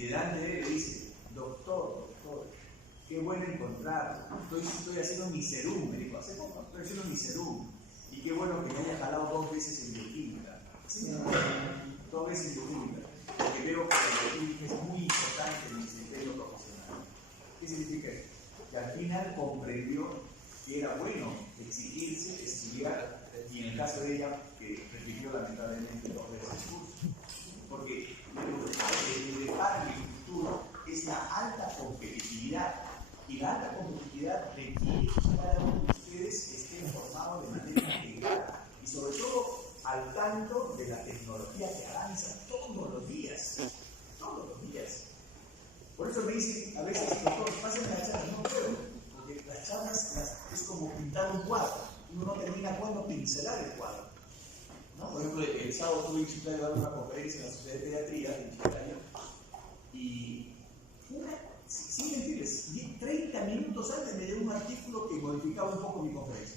y delante de él le dice, doctor, qué bueno encontrarlo. Estoy haciendo mi serum, me dijo, hace poco estoy haciendo mi serum. Y qué bueno que me haya jalado 2 veces en bioquímica. Sí, 2 veces en bioquímica. Porque veo que la bioquímica es muy importante en mi desempeño profesional. ¿Qué significa eso? Que al final comprendió que era bueno exigirse, estudiar, y en el caso de ella, que repitió lamentablemente 2 veces el curso. Porque el deparo del futuro es la alta competitividad. Y la alta competitividad requiere que cada uno de ustedes esté informado de manera integrada y sobre todo al tanto de la tecnología que avanza todos los días. Todos los días. Por eso me dicen a veces, doctor, pásenme la charla, no puedo, porque las charlas es como pintar un cuadro. Uno no termina cuando pincelar el cuadro. ¿No? Por ejemplo, el sábado tuve que dar una conferencia en la Sociedad de Pediatría en Chiclayo y sin mentirles, 30 minutos antes me dio un artículo que modificaba un poco mi conferencia.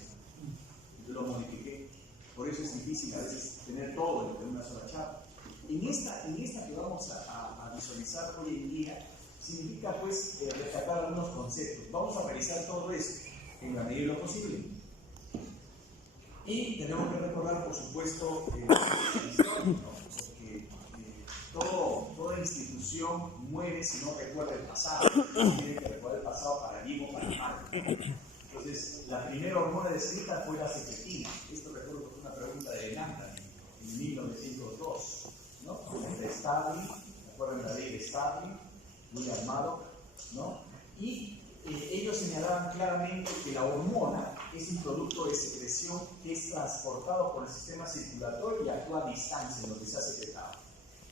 Yo lo modifiqué. Por eso es difícil a veces tener todo en una sola charla. En esta que vamos a visualizar hoy en día, significa pues rescatar algunos conceptos. Vamos a revisar todo esto en la medida de lo posible. Y tenemos que recordar, por supuesto, la historia, ¿no? Porque toda institución muere si no recuerda el pasado. Tiene que recordar el pasado para bien o para mal. Entonces, la primera hormona descrita fue la secretina. Esto recuerdo que fue una pregunta de Nantani en 1902, ¿no? De Starling, recuerdan la ley de Starling, William Maddox, ¿no? Y ellos señalaban claramente que la hormona es un producto de secreción que es transportado por el sistema circulatorio y actúa a distancia en lo que se ha secretado.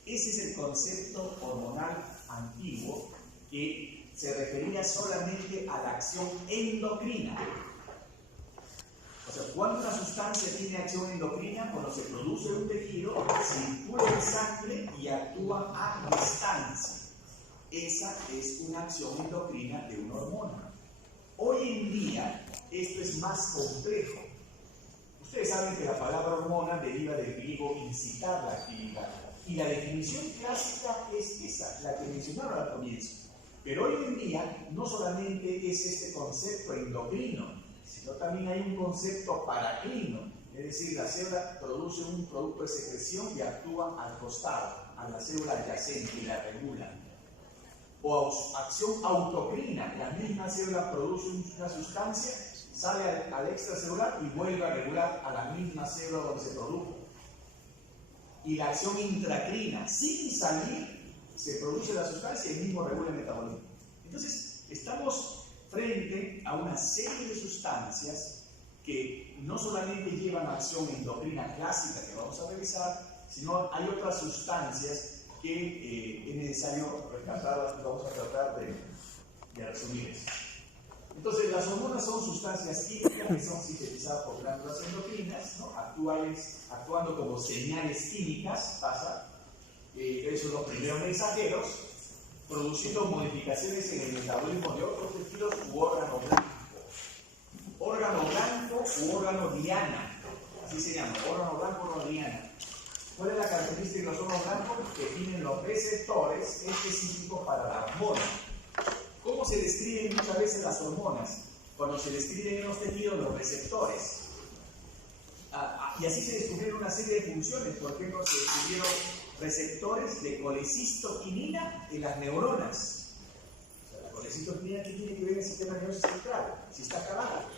Ese es el concepto hormonal antiguo que se refería solamente a la acción endocrina. O sea, cuando una sustancia tiene acción endocrina, cuando se produce un tejido, circula en sangre y actúa a distancia. Esa es una acción endocrina de una hormona. Hoy en día, esto es más complejo. Ustedes saben que la palabra hormona deriva del griego incitar la actividad. Y la definición clásica es esa, la que mencionaron al comienzo. Pero hoy en día, no solamente es este concepto endocrino, sino también hay un concepto paracrino. Es decir, la célula produce un producto de secreción y actúa al costado, a la célula adyacente y la regula. O acción autocrina, la misma célula produce una sustancia, sale al extracelular y vuelve a regular a la misma célula donde se produjo. Y la acción intracrina, sin salir, se produce la sustancia y el mismo regula el metabolismo. Entonces, estamos frente a una serie de sustancias que no solamente llevan acción endocrina clásica que vamos a revisar, sino hay otras sustancias que es necesario rescatarlas y vamos a tratar de resumir eso. Entonces, las hormonas son sustancias químicas que son sintetizadas por glándulas endocrinas, ¿no? Actuando como señales químicas, esos son los primeros mensajeros, produciendo modificaciones en el metabolismo de otros tejidos u órgano blanco. Órgano blanco u órgano diana, así se llama, órgano blanco o órgano diana. ¿Cuál es la característica de los órganos blancos? Que tienen los receptores específicos para la hormona. ¿Cómo se describen muchas veces las hormonas? Cuando se describen en los tejidos los receptores. Y así se descubrieron una serie de funciones. Por ejemplo, se descubrieron receptores de colecistoquinina en las neuronas. O sea, la colecistoquinina, ¿qué tiene que ver en el sistema nervioso central? Si está acabada.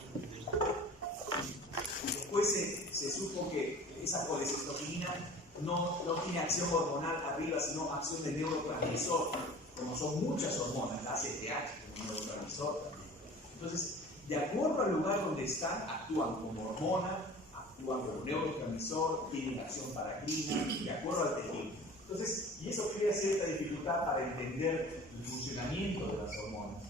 Después se supo que esa colecistoquinina no tiene acción hormonal arriba, sino acción de neurotransmisor, como son muchas hormonas, la ACTH, como neurotransmisor también. Entonces, de acuerdo al lugar donde están, actúan como hormona, actúan como neurotransmisor, tienen acción paracrina, de acuerdo al tejido. Entonces, y eso crea cierta dificultad para entender el funcionamiento de las hormonas.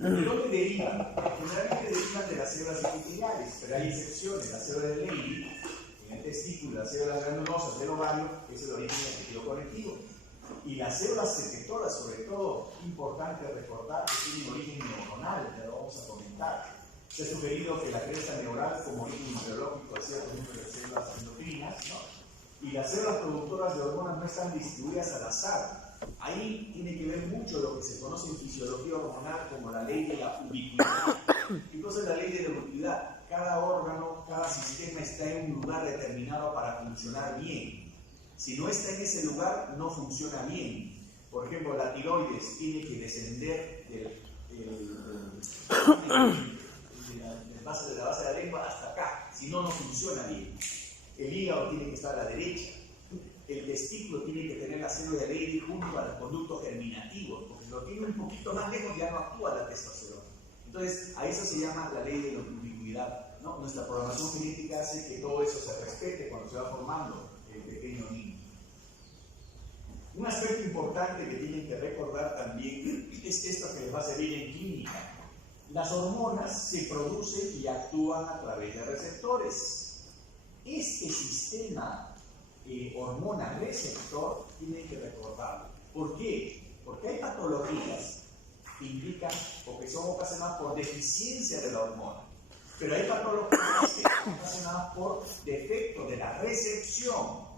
¿De dónde derivan? Generalmente derivan de las células epiteliales, pero hay excepciones. La célula de Leydig, en el testículo, las células granulosas del ovario, es el origen del tejido conectivo. Y las células secretoras, sobre todo, importante recordar que tienen origen neuronal, ya lo vamos a comentar. Se ha sugerido que la cresta neural como origen biológico de ciertos números de células endocrinas, ¿no? Y las células productoras de hormonas no están distribuidas al azar, Ahí tiene que ver mucho lo que se conoce en fisiología hormonal como la ley de la ubicuidad. ¿Qué cosa es la ley de la ubicuidad? Cada órgano, cada sistema está en un lugar determinado para funcionar bien. Si no está en ese lugar, no funciona bien. Por ejemplo, la tiroides tiene que descender de la base de la lengua hasta acá, si no, no funciona bien. El hígado tiene que estar a la derecha. El testículo tiene que tener la célula de Leydig junto al conducto germinativo, porque si lo tiene un poquito más lejos ya no actúa la testosterona. Entonces, a eso se llama la ley de la ubicuidad, ¿no? Nuestra programación genética hace que todo eso se respete cuando se va formando el pequeño niño. Un aspecto importante que tienen que recordar también es esto que les va a servir en química. Las hormonas se producen y actúan a través de receptores. Este sistema hormona-receptor tienen que recordarlo. ¿Por qué? Porque hay patologías que implican o que son ocasionadas por deficiencia de la hormona. Pero hay patologías que son ocasionadas por defecto de la recepción.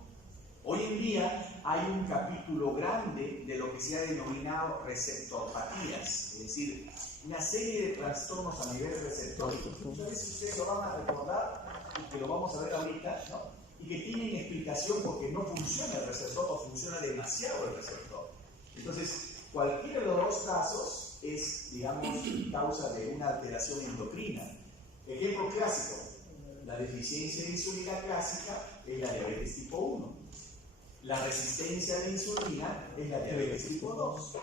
Hoy en día hay un capítulo grande de lo que se ha denominado receptorpatías, es decir, una serie de trastornos a nivel receptórico. Muchas veces ustedes lo van a recordar y que lo vamos a ver ahorita, ¿no? Y que tienen explicación porque no funciona el receptor o funciona demasiado el receptor. Entonces, cualquiera de los dos casos es, digamos, causa de una alteración endocrina. Ejemplo clásico, la deficiencia de insulina clásica es la diabetes tipo 1. La resistencia a la insulina es la diabetes tipo 2.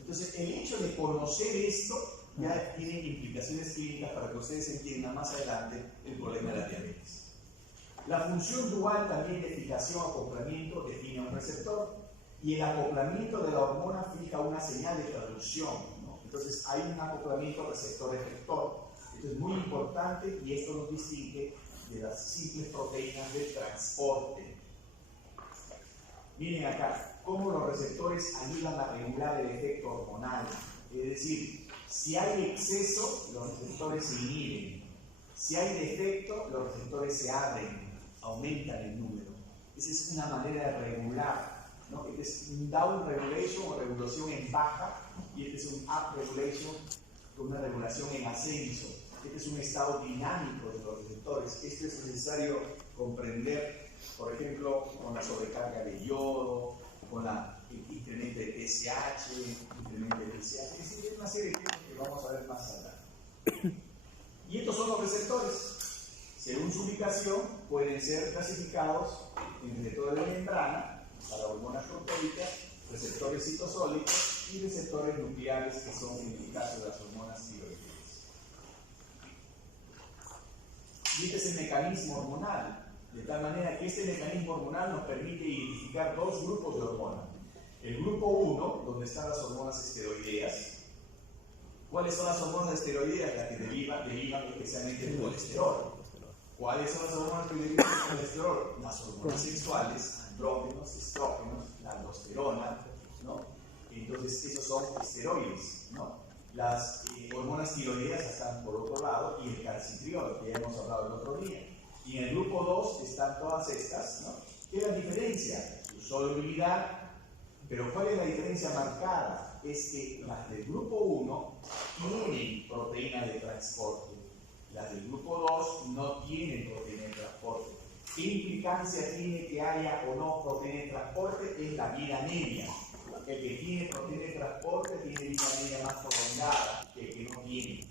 Entonces, el hecho de conocer esto ya tiene implicaciones clínicas para que ustedes entiendan más adelante el problema de la diabetes. La función dual también de fijación-acoplamiento define un receptor y el acoplamiento de la hormona fija una señal de traducción, ¿no? Entonces, hay un acoplamiento receptor-efector. Esto es muy importante y esto nos distingue de las simples proteínas de transporte. Miren acá, cómo los receptores ayudan a regular el efecto hormonal. Es decir, si hay exceso, los receptores se inhiben. Si hay defecto, los receptores se abren, aumentan el número. Esa es una manera de regular, ¿no? Este es un down regulation o regulación en baja, y este es un up regulation, una regulación en ascenso. Este es un estado dinámico de los receptores. Esto es necesario comprender, por ejemplo, con la sobrecarga de yodo, con el incremento de TSH, incremento de TSH, es decir, una serie de cosas que vamos a ver más adelante. Y estos son los receptores. Según su ubicación, pueden ser clasificados en receptores de membrana, para hormonas proteides, receptores citosólicos y receptores nucleares, que son en el caso de las hormonas tiroideas. Y este es el mecanismo hormonal. De tal manera que este mecanismo hormonal nos permite identificar dos grupos de hormonas. El grupo 1, donde están las hormonas esteroideas. ¿Cuáles son las hormonas esteroideas? Las que derivan especialmente del colesterol. ¿Cuáles son las hormonas que derivan del colesterol? Las hormonas sexuales, andrógenos, estrógenos, la aldosterona, ¿no? Entonces, esos son esteroides, ¿no? Las hormonas tiroideas están por otro lado y el calcitriol, que ya hemos hablado el otro día. Y en el grupo 2 están todas estas, ¿no? ¿Qué es la diferencia? Su solubilidad, pero ¿cuál es la diferencia marcada? Es que las del grupo 1 tienen proteína de transporte, las del grupo 2 no tienen proteína de transporte. ¿Qué implicancia tiene que haya o no proteína de transporte? Es la vida media. El que tiene proteína de transporte tiene vida media más prolongada que el que no tiene.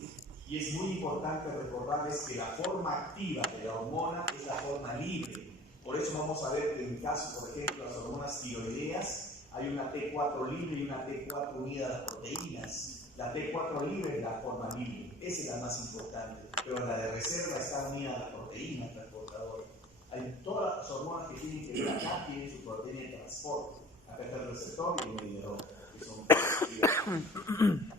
Y es muy importante recordarles que la forma activa de la hormona es la forma libre. Por eso vamos a ver que en el caso, por ejemplo, de las hormonas tiroideas, hay una T4 libre y una T4 unida a las proteínas. La T4 libre es la forma libre, esa es la más importante. Pero la de reserva está unida a las proteínas transportadoras. Hay todas las hormonas que tienen que ver acá, tienen su proteína de transporte. Acá está el receptor y el mediador, que son.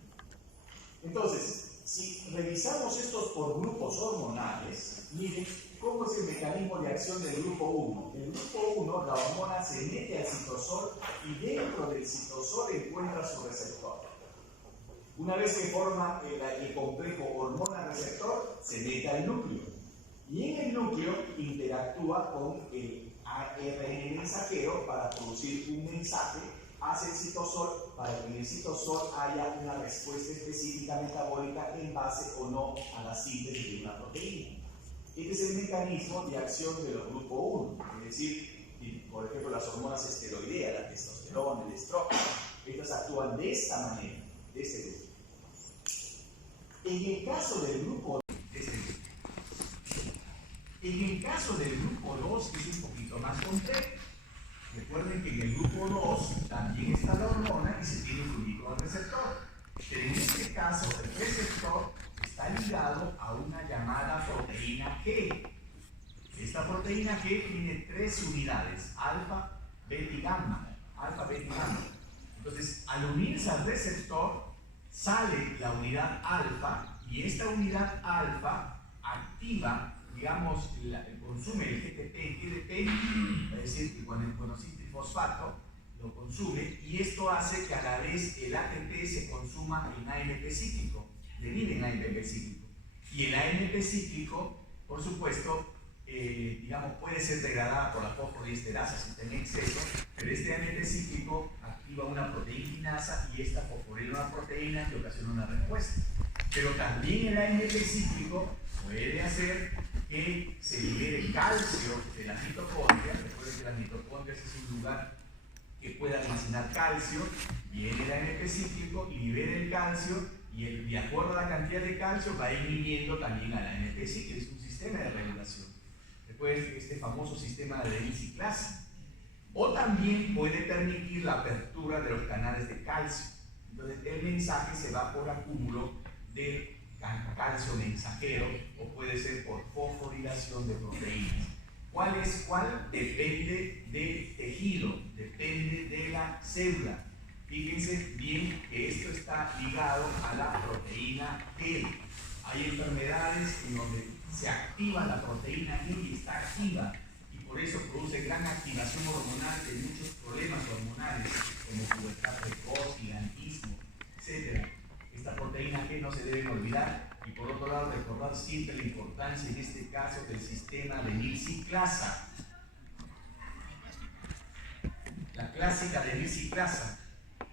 Entonces, si revisamos estos por grupos hormonales, miren cómo es el mecanismo de acción del grupo 1. En el grupo 1, la hormona se mete al citosol y dentro del citosol encuentra su receptor. Una vez que forma el complejo hormona-receptor, se mete al núcleo. Y en el núcleo interactúa con el ARN mensajero para producir un mensaje hace el citosol para que en el citosol haya una respuesta específica metabólica en base o no a la síntesis de una proteína. Este es el mecanismo de acción del grupo 1, es decir, por ejemplo, las hormonas esteroideas, la testosterona, el estrógeno, estas actúan de esta manera, de este grupo. En el caso del grupo 2 es un poquito más complejo. Recuerden que en el grupo 2 también está la hormona y se tiene unido al receptor. Pero en este caso el receptor está ligado a una llamada proteína G. Esta proteína G tiene 3 unidades, alfa, beta y gamma. Entonces, al unirse al receptor, sale la unidad alfa y esta unidad alfa activa, digamos, consume el GTP, es decir, que con el monosiltrifosfato lo consume y esto hace que a la vez el ATP se consuma en AMP cíclico, derive en AMP cíclico. Y el AMP cíclico, por supuesto, digamos, puede ser degradada por la fosfodiesterasa si está en exceso, pero este AMP cíclico activa una proteinasa y esta fosforila una proteína que ocasiona una respuesta. Pero también el AMP cíclico puede hacer que se libere calcio de la mitocondria. Recuerden que la mitocondria es un lugar que puede almacenar calcio. Viene el AMP cíclico, libera el calcio y de acuerdo a la cantidad de calcio va inhibiendo también al AMP cíclico. Es un sistema de regulación. Recuerden este famoso sistema de adenyl-ciclasa. O también puede permitir la apertura de los canales de calcio. Entonces el mensaje se va por acúmulo de calcio mensajero o puede ser por fosforilación de proteínas. ¿Cuál es cuál? Depende del tejido, depende de la célula. Fíjense bien que esto está ligado a la proteína G. Hay enfermedades en donde se activa la proteína G y está activa y por eso produce gran activación hormonal de muchos problemas hormonales como pubertad precoz, gigantismo, etc. Esta proteína G no se debe olvidar y por otro lado recordar siempre la importancia en este caso del sistema adenyl-ciclasa. La clásica adenyl-ciclasa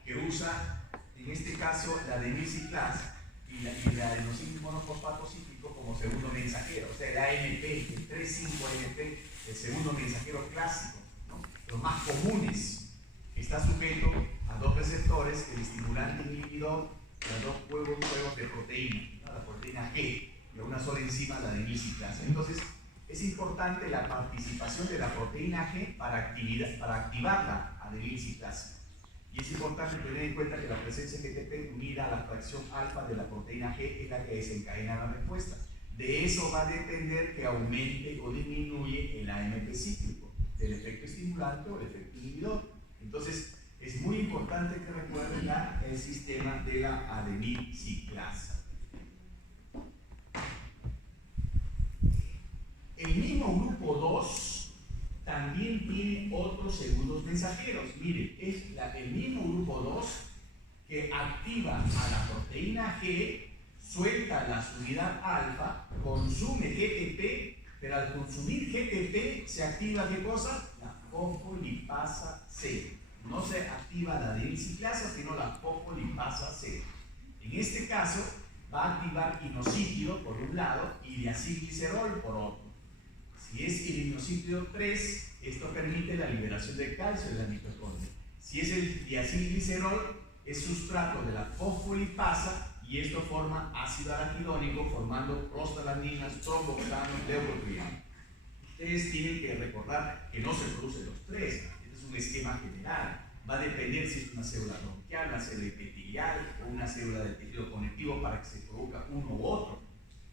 que usa en este caso la adenyl-ciclasa y la adenosín monofosfato cíclico como segundo mensajero, o sea el AMP, el 3,5-AMP, el segundo mensajero clásico, ¿no? Los más comunes. Está sujeto a 2 receptores, el estimulante inhibidor y a 2 juegos de proteína, ¿no? La proteína G y a una sola enzima, la adenyl-ciclasa. Entonces, es importante la participación de la proteína G para activar la adenyl-ciclasa. Y es importante tener en cuenta que la presencia de GTP unida a la fracción alfa de la proteína G es la que desencadena la respuesta. De eso va a depender que aumente o disminuye el AMP cíclico, del efecto estimulante o el efecto inhibidor. Entonces, es muy importante que recuerden el sistema de la adenyl-ciclasa. El mismo grupo 2 también tiene otros segundos mensajeros. Miren, es el mismo grupo 2 que activa a la proteína G, suelta la unidad alfa, consume GTP, pero al consumir GTP se activa ¿qué cosa? La fosfolipasa C. No se activa la adenyl-ciclasa, sino la fosfolipasa C. En este caso, va a activar inosítido por un lado y diacilglicerol por otro. Si es el inosítido 3, esto permite la liberación del calcio de la mitocondria. Si es el diacilglicerol, es sustrato de la fosfolipasa y esto forma ácido araquidónico formando prostaglandinas, tromboxanos, leucotrieno. Ustedes tienen que recordar que no se producen los 3. Este es un esquema general. Va a depender si es una célula bronquial, una célula epitelial o una célula del tejido conectivo para que se produzca uno u otro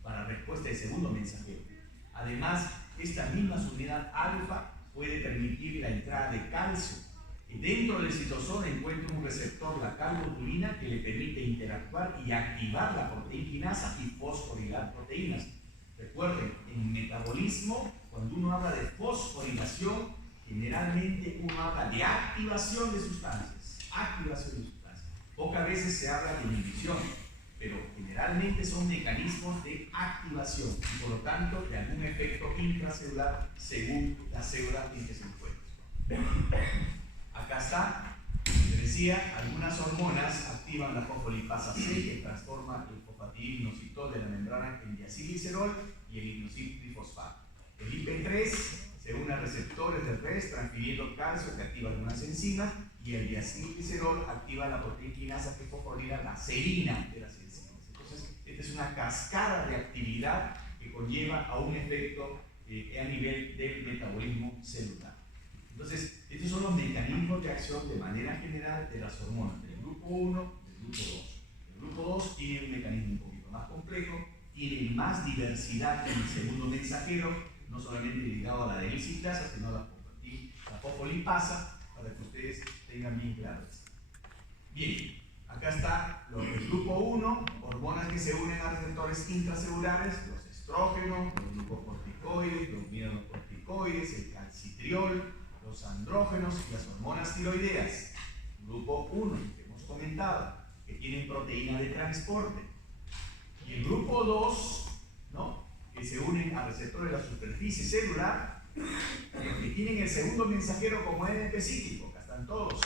para respuesta del segundo mensajero. Además, esta misma unidad alfa puede permitir la entrada de calcio. Y dentro del citosol encuentra un receptor, la calbutulina, que le permite interactuar y activar la proteína quinasa y fosforilar proteínas. Recuerden, en metabolismo, cuando uno habla de fosforilación, generalmente uno habla de activación de sustancias. Pocas veces se habla de inhibición, pero generalmente son mecanismos de activación y por lo tanto de algún efecto intracelular según la célula en que se encuentra. Acá está, les decía, algunas hormonas activan la fosfolipasa C, que transforma el fosfatidilinositol de la membrana en diacilglicerol y el inositol trifosfato. El IP3 se une a receptores de RES transfiriendo calcio que activa algunas enzimas, y el diacilglicerol activa la proteína quinasa que fosforila la serina de las enzimas. Entonces, esta es una cascada de actividad que conlleva a un efecto a nivel del metabolismo celular. Entonces, estos son los mecanismos de acción de manera general de las hormonas del grupo 1 y del grupo 2. El grupo 2 tiene un mecanismo un poquito más complejo, tiene más diversidad en el segundo mensajero, no solamente ligado a la adenosiclasa, sino a la fosfolipasa, para que ustedes tengan bien claro esto. Bien, acá está el grupo 1, hormonas que se unen a receptores intracelulares, los estrógenos, los glucocorticoides, los mineralocorticoides, el calcitriol, los andrógenos y las hormonas tiroideas. Grupo 1, que hemos comentado, que tienen proteína de transporte. Y el grupo 2, ¿no?, que se unen a receptores de la superficie celular, que tienen el segundo mensajero como ADP cíclico. Acá están todos.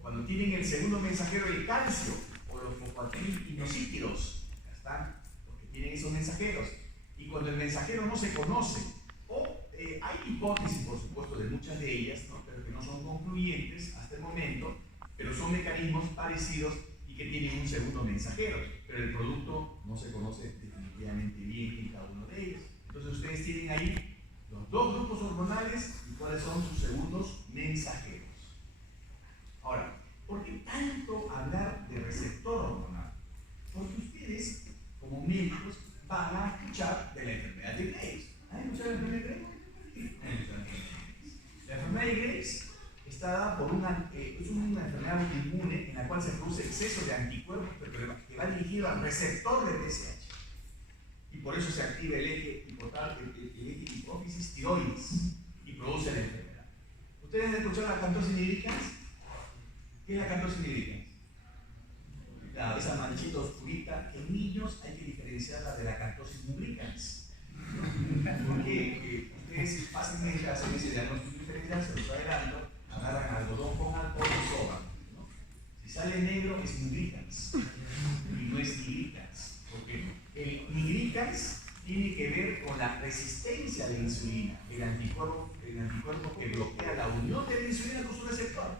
Cuando tienen el segundo mensajero el calcio o los fosfatidilinosítidos, acá están los que tienen esos mensajeros. Y cuando el mensajero no se conoce, hay hipótesis, por supuesto, de muchas de ellas, ¿no?, pero que no son concluyentes hasta el momento, pero son mecanismos parecidos y que tienen un segundo mensajero, pero el producto no se conoce definitivamente bien en cada uno de ellos. Entonces ustedes tienen ahí los dos grupos hormonales y cuáles son sus segundos mensajeros. Ahora, ¿por qué tanto hablar de receptor hormonal? Porque ustedes, como médicos, van a escuchar de la enfermedad de Graves. ¿Han escuchado de la enfermedad de Graves? La enfermedad de Graves está dada por es una enfermedad autoinmune en la cual se produce exceso de anticuerpos, pero que va dirigido al receptor de TSH. Y por eso se activa el eje hipófisis tiroides y produce la enfermedad. ¿Ustedes han escuchado la acantosis nigricans? ¿Qué es la acantosis nigricans? Esa manchita oscurita, que en niños hay que diferenciarla de la acantosis nigricans. Porque ustedes fácilmente hacen ese diagnóstico diferencial, se los adelanto, agarran algodón con alcohol y soban, ¿no? Si sale negro es nigricans y no es nigricans, porque el nigricans tiene que ver con la resistencia a la insulina, el anticuerpo que bloquea la unión de la insulina con su receptor.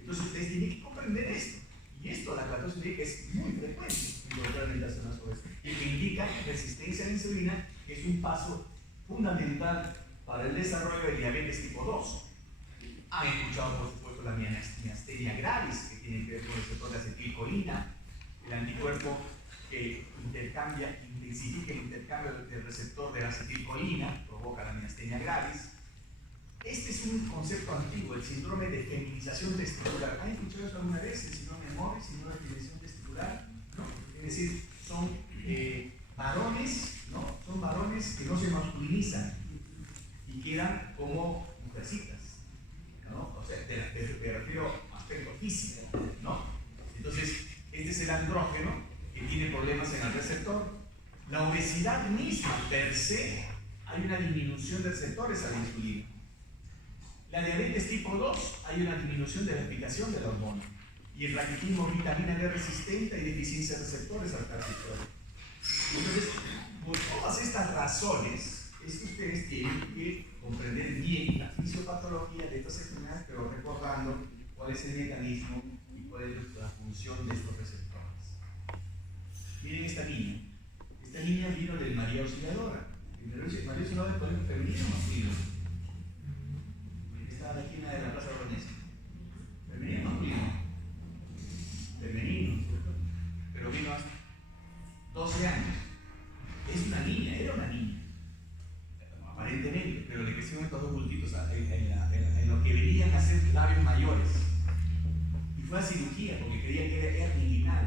Entonces ustedes tienen que comprender esto. Y esto, la acantosis nigricans, es muy frecuente en las zonas oeste, y que indica resistencia a la insulina, que es un paso fundamental para el desarrollo de diabetes tipo 2. Han escuchado, por supuesto, la miastenia gravis, que tiene que ver con el receptor de acetilcolina, el anticuerpo que intensifica el intercambio del receptor de la acetilcolina, provoca la miastenia gravis. Este es un concepto antiguo, el síndrome de feminización testicular. ¿Han escuchado eso alguna vez? El síndrome de Moore, síndrome de feminización testicular, ¿no? Es decir, son varones, ¿no? Son varones que no se masculinizan y quedan como mujercitas, ¿no? O sea, me refiero a aspecto físico, ¿no? Entonces, este es el andrógeno que tiene problemas en el receptor. La obesidad misma, per se, hay una disminución de receptores a la insulina. La diabetes tipo 2, hay una disminución de la explicación de la hormona. Y el raquitismo vitamina D resistente y deficiencia de receptores al calcitriol. Entonces, por todas estas razones, es que ustedes tienen que comprender bien la fisiopatología de estas enfermedades, pero recordando cuál es el mecanismo y cuál es la función de estos receptores. Miren esta niña. Esta niña vino del María Auxiliadora. María Auxiliadora es colegio femenino o masculino. Está a la esquina de la Plaza Ronesa. ¿Femenino o masculino? Femenino. Pero vino hasta 12 años. Es una niña, era una niña. Aparentemente, pero le crecieron estos dos bultitos en lo que venían a ser labios mayores. Y fue a cirugía porque creía que era hernia inguinal.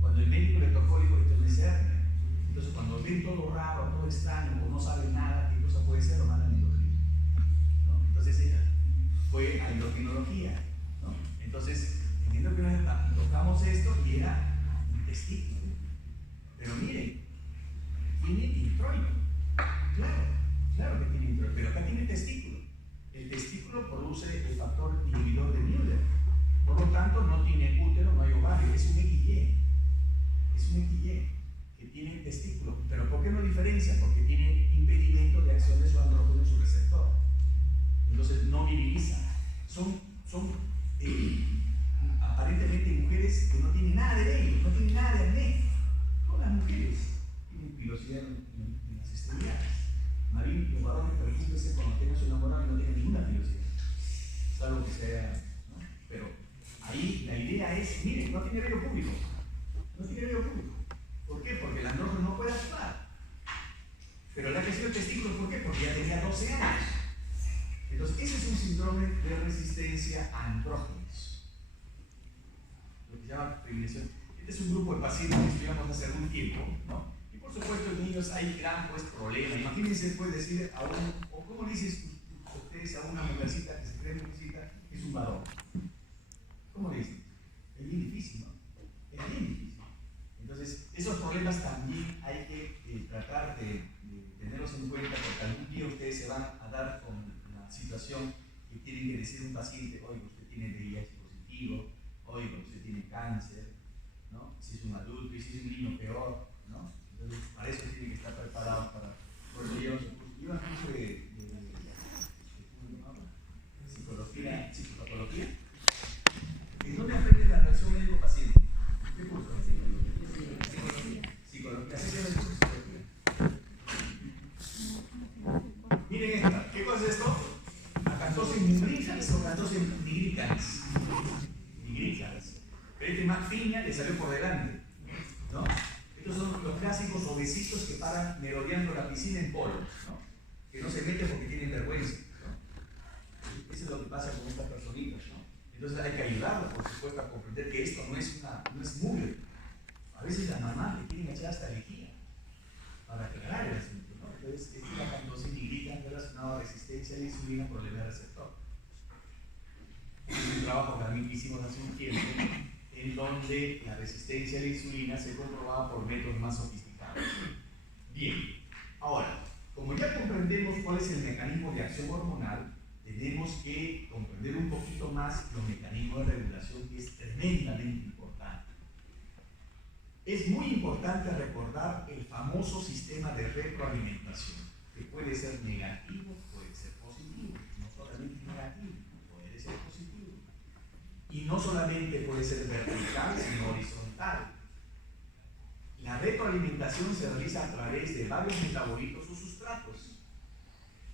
Cuando el médico le tocó, dijo: esto no es hernia. Entonces, cuando ven todo raro, todo extraño, o no saben nada, qué cosa puede ser, lo mandan a endocrino, ¿no? Entonces ella fue a endocrinología, ¿no? Entonces, en endocrinología tocamos esto y era un testículo. Pero miren, tiene introito. Claro que tiene introito, pero acá tiene testículo. El testículo produce el factor inhibidor miren, no tiene vello público. No tiene vello público. ¿Por qué? Porque el andrógeno no puede actuar. Pero le ha crecido el testículo, ¿por qué? Porque ya tenía 12 años. Entonces, ese es un síndrome de resistencia a andrógenos. Lo que se llama feminación. Este es un grupo de pacientes que estudiamos hace algún tiempo, ¿no? Y por supuesto, en niños hay gran problema. Imagínense, puede decir a un, o cómo le dicen ustedes a una mujercita que se cree mujercita, que es un varón. ¿Cómo le dicen? Es bien difícil, ¿no? Es bien difícil. Entonces, esos problemas también hay que tratar de tenerlos en cuenta, porque algún día ustedes se van a dar con la situación que tienen que decir a un paciente: oiga, usted tiene VIH positivo, oiga, usted tiene cáncer, ¿no? Si es un adulto y si es un niño, peor, ¿no? Entonces, para eso tienen que estar preparados para. Por eso llevan un curso de psicología, psicopatología. ¿En dónde aprenden la relación médico-paciente? ¿Qué curso? Psicología. Así se llama el curso. Miren esta. ¿Qué cosa es esto? Acanthosem nigricans o Acanthosem nigricans. Nigricans. Pero este más fina le salió por delante, ¿no? Estos son los clásicos obesitos que paran merodeando la piscina en polo, ¿no? Que no se meten porque tienen vergüenza, ¿no? Eso es lo que pasa con estas personitas, ¿no? Entonces hay que ayudarlos, por supuesto, a comprender que esto no es mugre. A veces las mamás le quieren echar hasta lejía para aclarar el asunto, ¿no? Entonces, esta es la acanthosem nigricans relacionada a resistencia a la insulina, problema de receptor. Es un trabajo que también hicimos hace un tiempo, en donde la resistencia a la insulina se comprobaba por métodos más sofisticados. Bien, ahora, como ya comprendemos cuál es el mecanismo de acción hormonal, tenemos que comprender un poquito más los mecanismos de regulación, que es tremendamente importante. Es muy importante recordar el famoso sistema de retroalimentación, que puede ser negativo, puede ser positivo, no solamente negativo, puede ser positivo. Y no solamente puede ser vertical, sino horizontal. La retroalimentación se realiza a través de varios metabolitos o sustratos.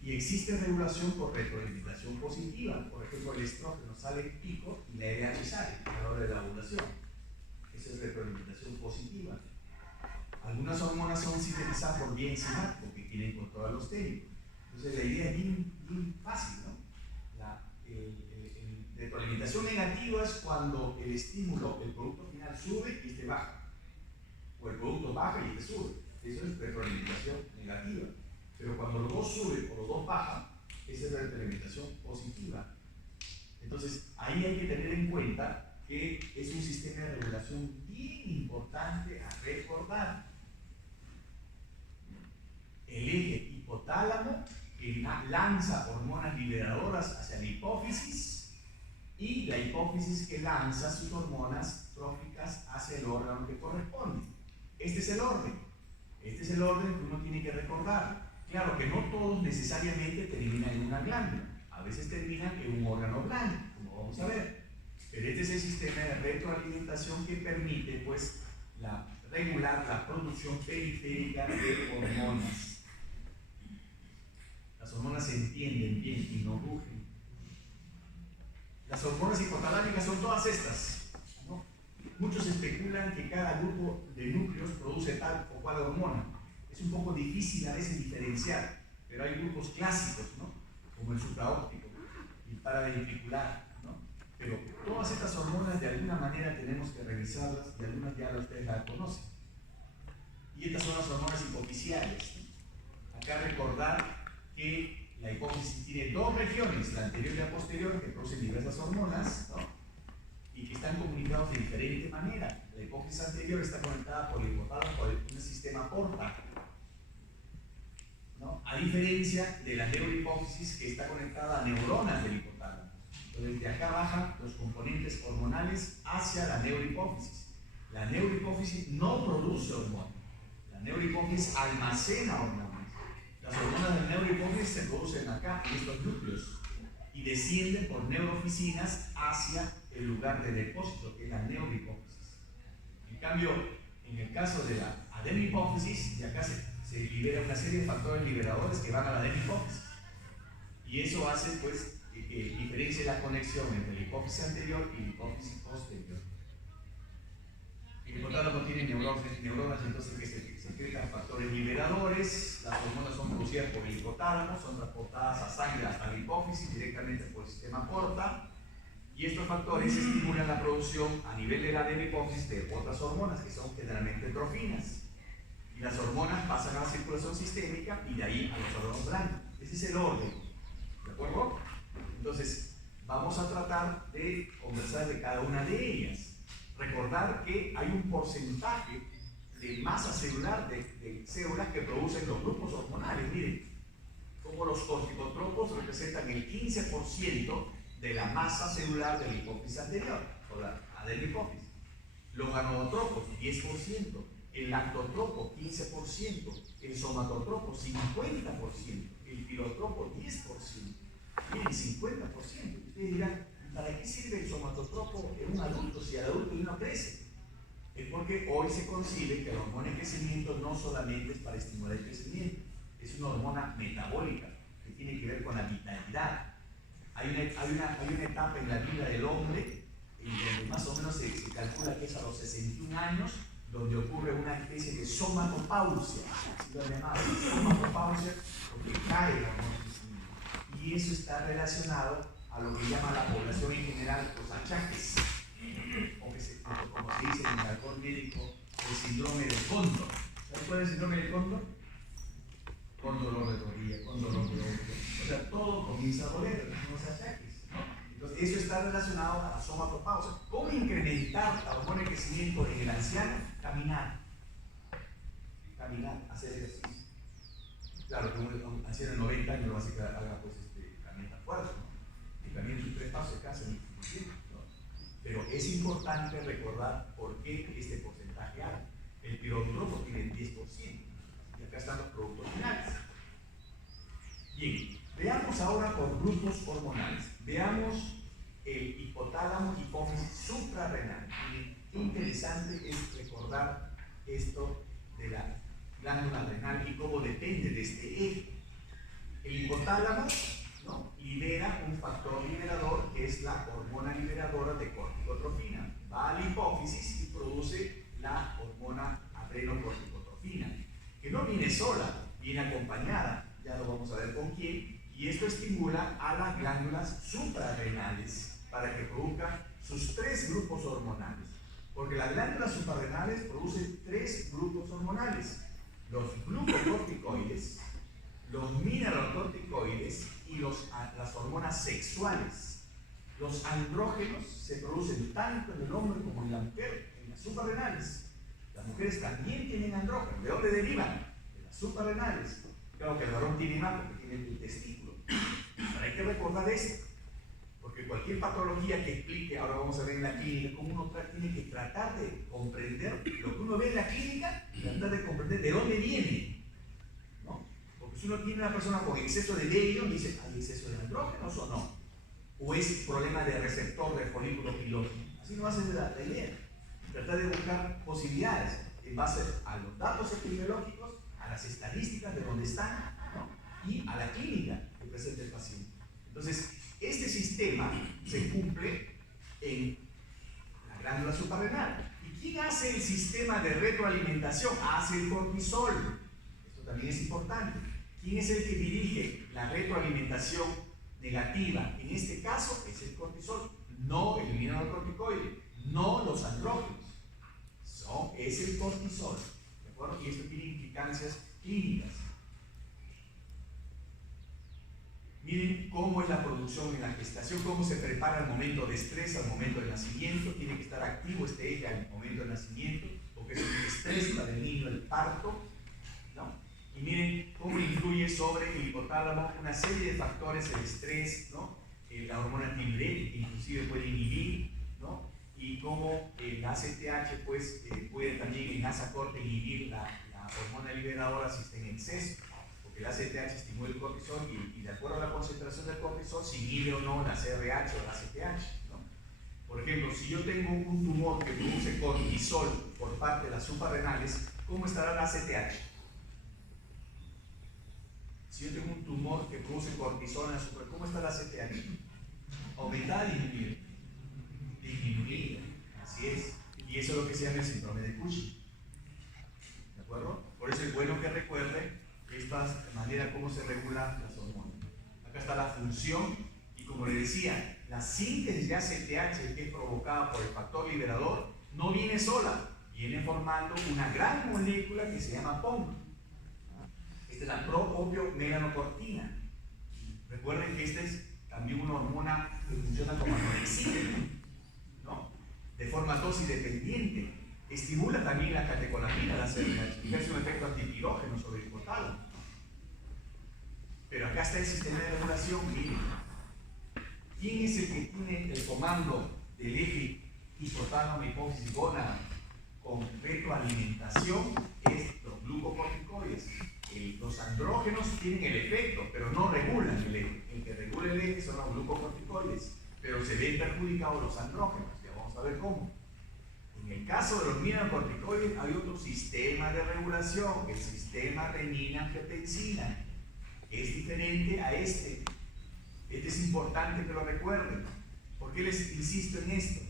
Y existe regulación por retroalimentación positiva. Por ejemplo, el estrógeno sale en pico y la LH sale a la hora de la ovulación. Esa es retroalimentación positiva. Algunas hormonas son sintetizadas por vía enzimática, que quieren controlar los técnicos. Entonces la idea es bien fácil, ¿no? La retroalimentación negativa es cuando el estímulo, el producto final sube y este baja. O el producto baja y este sube. Eso es retroalimentación negativa. Pero cuando los dos suben o los dos bajan, esa es la retroalimentación positiva. Entonces, ahí hay que tener en cuenta que es un sistema de regulación bien importante a recordar. El eje hipotálamo, que lanza hormonas liberadoras hacia la hipófisis, y la hipófisis que lanza sus hormonas tróficas hacia el órgano que corresponde. Este es el orden. Este es el orden que uno tiene que recordar. Claro que no todos necesariamente terminan en una glándula, a veces terminan en un órgano blando, como vamos a ver. Pero este es el sistema de retroalimentación que permite, pues, regular la producción periférica de hormonas. Las hormonas se entienden bien y no rugen. Las hormonas hipotalámicas son todas estas, ¿no? Muchos especulan que cada grupo de núcleos produce tal o cual hormona. Es un poco difícil a veces diferenciar, pero hay grupos clásicos, ¿no? Como el supraóptico, el paraventricular, ¿no? Pero todas estas hormonas de alguna manera tenemos que revisarlas y algunas ya ustedes las conocen. Y estas son las hormonas hipofisiales, ¿no? Acá recordar que la hipófisis tiene dos regiones, la anterior y la posterior, que producen diversas hormonas, ¿no? Y que están comunicados de diferente manera. La hipófisis anterior está conectada por el hipotálamo por un sistema porta, ¿no? A diferencia de la neurohipófisis, que está conectada a neuronas del hipotálamo. Entonces, de acá bajan los componentes hormonales hacia la neurohipófisis. La neurohipófisis no produce hormonas. La neurohipófisis almacena hormonas. Las hormonas de la neurohipófisis se producen acá, en estos núcleos, y descienden por neurooficinas hacia el lugar de depósito, que es la neurohipófisis. En cambio, en el caso de la adenohipófisis, de acá se libera una serie de factores liberadores que van a la adenohipófisis. Y eso hace, pues, que diferencie la conexión entre la hipófisis anterior y la hipófisis posterior. El hipotálamo tiene neuronas entonces que secretan factores liberadores. Las hormonas son producidas por el hipotálamo, son transportadas a sangre hasta la hipófisis directamente por el sistema porta. Y estos factores estimulan la producción a nivel de la hipófisis de otras hormonas que son generalmente endorfinas. Y las hormonas pasan a la circulación sistémica y de ahí a los órganos blandos. Ese es el orden. ¿De acuerdo? Entonces, vamos a tratar de conversar de cada una de ellas. Recordar que hay un porcentaje de masa celular, de células que producen los grupos hormonales. Miren, como los corticotropos representan el 15% de la masa celular de la hipófisis anterior, o la adenihipófisis. Los gonadotropos, 10%. El lactotropo, 15%. El somatotropo, 50%. El pirotropo, 10%. Miren, 50%. Ustedes dirán, ¿para qué sirve el somatotropo en un adulto si el adulto no crece? Es porque hoy se concibe que la hormona de crecimiento no solamente es para estimular el crecimiento, es una hormona metabólica que tiene que ver con la vitalidad. Hay una etapa en la vida del hombre en donde más o menos se calcula que es a los 61 años, donde ocurre una especie de somatopausia, así lo llamamos, somatopausia, porque cae la hormona de crecimiento. Y eso está relacionado a lo que llama la población en general los achaques, o como se dice en el jargón médico, el síndrome del cóndor. ¿Sabes cuál es el síndrome del cóndor? Con dolor de rodilla, con dolor de hombro. O sea, todo comienza a doler, los achaques, ¿no? Entonces, eso está relacionado a la somatopausia. ¿Cómo incrementar la hormona de crecimiento en el anciano? Caminar. Caminar, hacer ejercicio. Claro, que un anciano de 90 años lo hace que haga pues caminata fuerte, ¿no? Y también sus 3 pasos se cansan muchísimo, ¿no? Pero es importante recordar por qué este porcentaje alto. El pirotropo tiene el 10%. Y acá están los productos finales. Bien, veamos ahora por grupos hormonales. Veamos el hipotálamo, hipófisis suprarrenal. Y interesante es recordar esto de la glándula renal y cómo depende de este eje. El hipotálamo, ¿no?, libera un factor liberador que es la hormona liberadora de corticotrofina. Va a la hipófisis y produce la hormona adrenocorticotrofina, que no viene sola, viene acompañada, ya lo vamos a ver con quién, y esto estimula a las glándulas suprarrenales para que produzcan sus 3 grupos hormonales, porque las glándulas suprarrenales producen 3 grupos hormonales: los glucocorticoides, los mineralocorticoides y las hormonas sexuales. Los andrógenos se producen tanto en el hombre como en la mujer, en las suprarrenales. Las mujeres también tienen andrógenos. ¿De dónde derivan? De las suprarrenales. Claro que el varón tiene más porque tiene el testículo. Pero hay que recordar esto, porque cualquier patología que explique, ahora vamos a ver en la clínica, cómo uno tiene que tratar de comprender lo que uno ve en la clínica, tratar de comprender de dónde viene, ¿no? Porque si uno tiene una persona con exceso de vello, dice, ¿hay exceso de andrógenos o no? ¿O es problema de receptor del folículo piloso? Así no hace la idea. Tratar de buscar posibilidades en base a los datos epidemiológicos, a las estadísticas de dónde están, ¿no?, y a la clínica que presenta el paciente. Entonces, este sistema se cumple en la glándula suprarrenal. ¿Y quién hace el sistema de retroalimentación? Hace el cortisol. Esto también es importante. ¿Quién es el que dirige la retroalimentación negativa? En este caso es el cortisol, no el mineralocorticoide, no los andrógenos. Es el cortisol, ¿de acuerdo? Y esto tiene implicancias clínicas. Miren cómo es la producción en la gestación, cómo se prepara al momento de estrés, al momento del nacimiento. Tiene que estar activo este eje al momento del nacimiento, porque es un estrés para el niño, el parto, ¿no? Y miren cómo influye sobre el hipotálamo una serie de factores, el estrés, ¿no?, la hormona tiroidea, que inclusive puede inhibir, ¿no?, y cómo el ACTH pues, puede también en asa corta inhibir la hormona liberadora si está en exceso, porque el ACTH estimula el cortisol y de acuerdo a la concentración del cortisol se inhibe o no la CRH o la ACTH, ¿no? Por ejemplo, si yo tengo un tumor que produce cortisol por parte de las suprarrenales, ¿cómo estará la ACTH? Si yo tengo un tumor que produce cortisol en la suprarrenal, ¿cómo está la ACTH? ¿Aumentada o disminuida? Disminuida, así es. Y eso es lo que se llama el síndrome de Cushing. ¿De acuerdo? Por eso es bueno que recuerde esta manera como se regulan las hormonas. Acá está la función, y como le decía, la síntesis de ACTH que es provocada por el factor liberador no viene sola, viene formando una gran molécula que se llama POM. Esta es la pro-opio-melanocortina. Recuerden que esta es también una hormona que funciona como anorexígena, ¿no? De forma dosis dependiente. Estimula también la catecolamina, la CRH, que hace un efecto antipirógeno sobre el hipotálamo. Pero acá está el sistema de regulación. Miren, ¿quién es el que tiene el comando del eje hipotálamo, hipófisis, gónada con retroalimentación? Es los glucocorticoides. Los andrógenos tienen el efecto, pero no regulan el eje. El que regula el eje son los glucocorticoides, pero se ven perjudicados los andrógenos. Ya vamos a ver cómo. En el caso de los melanocorticoides hay otro sistema de regulación, el sistema renina-angiotensina. Es diferente a este. Este es importante que lo recuerden. ¿Por qué les insisto en esto?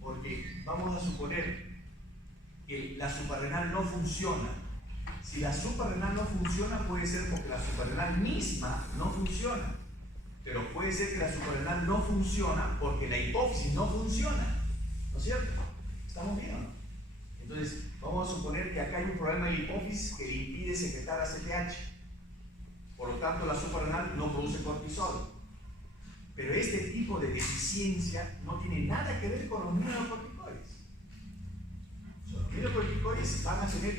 Porque vamos a suponer que la suprarrenal no funciona. Si la suprarrenal no funciona, puede ser porque la suprarrenal misma no funciona. Pero puede ser que la suprarrenal no funciona porque la hipófisis no funciona. ¿No es cierto? ¿Estamos bien o no? Entonces, vamos a suponer que acá hay un problema de la hipófisis que le impide secretar ACTH. Por lo tanto, la suprarrenal no produce cortisol. Pero este tipo de deficiencia no tiene nada que ver con los melanocorticoides. Los melanocorticoides van a tener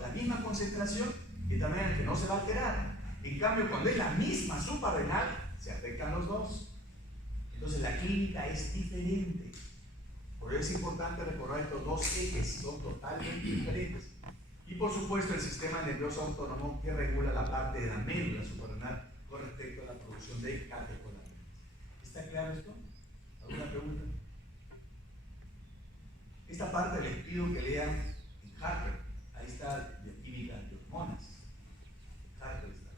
la misma concentración, de tal manera que no se va a alterar. En cambio, cuando es la misma suprarrenal, se afectan los dos. Entonces, la clínica es diferente. Por eso es importante recordar estos dos ejes, son totalmente diferentes. Y por supuesto, el sistema nervioso autónomo que regula la parte de la médula suprarrenal con respecto a la producción de catecolaminas. ¿Está claro esto? ¿Alguna pregunta? Esta parte les pido que lean en Harper. Ahí está bioquímica de hormonas. Harper está.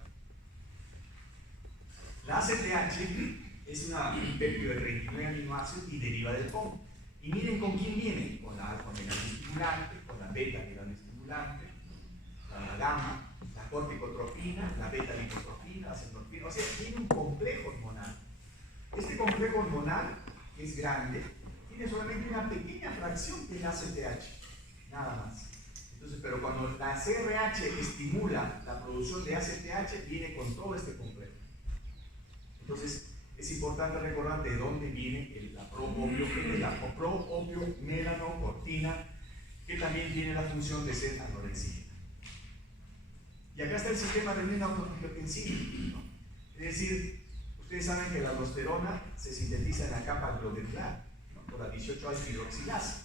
La ACTH es un péptido de 39 aminoácidos y deriva del POM. Y miren con quién viene, con la alfa-melanestimulante, con la beta-melanestimulante, la gamma, la corticotropina, la beta-lipotropina, la centropina. O sea, tiene un complejo hormonal. Este complejo hormonal, que es grande, tiene solamente una pequeña fracción que es la ACTH, nada más. Entonces, pero cuando la CRH estimula la producción de ACTH, viene con todo este complejo. Entonces, es importante recordar de dónde viene la pro-opio-melanocortina, que también tiene la función de ser anorexígena. Y acá está el sistema renina-angiotensina, ¿no? Es decir, ustedes saben que la aldosterona se sintetiza en la capa glomerular, ¿no? Por la 18-alfa-hidroxilasa.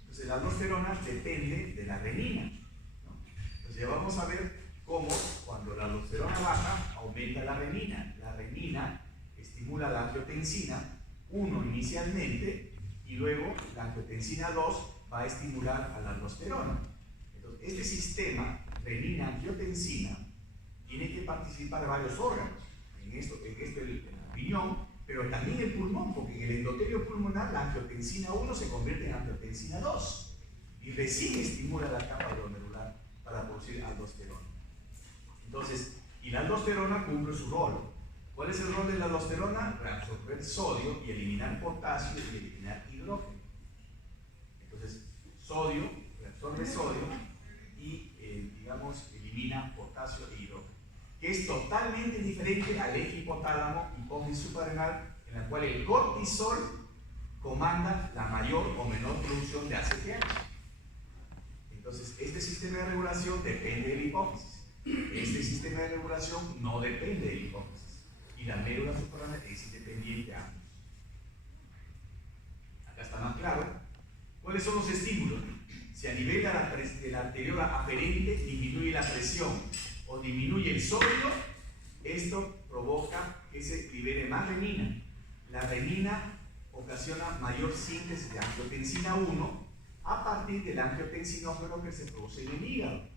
Entonces, la aldosterona depende de la renina, ¿no? Entonces, ya vamos a ver cómo cuando la aldosterona baja, aumenta la renina. La renina estimula la angiotensina 1 inicialmente y luego la angiotensina 2 va a estimular a la aldosterona. Entonces, este sistema renina-angiotensina tiene que participar varios órganos, en el riñón, pero también el pulmón, porque en el endotelio pulmonar la angiotensina 1 se convierte en angiotensina 2 y recién estimula la capa glomerular para producir aldosterona. Entonces, y la aldosterona cumple su rol. ¿Cuál es el rol de la aldosterona? Reabsorber sodio y eliminar potasio y eliminar hidrógeno. Entonces, sodio, reabsorbe sodio y, elimina potasio e hidrógeno. Que es totalmente diferente al eje hipotálamo hipófisis suprarrenal, en la cual el cortisol comanda la mayor o menor producción de ACTH. Entonces, este sistema de regulación depende de la hipófisis. Este sistema de regulación no depende de la hipófisis. Y la médula suprarrenal es independiente a ambos. Acá está más claro. ¿Cuáles son los estímulos? Si a nivel de la arteriola aferente disminuye la presión o disminuye el sodio, esto provoca que se libere más renina. La renina ocasiona mayor síntesis de angiotensina 1 a partir del angiotensinógeno que se produce en el hígado.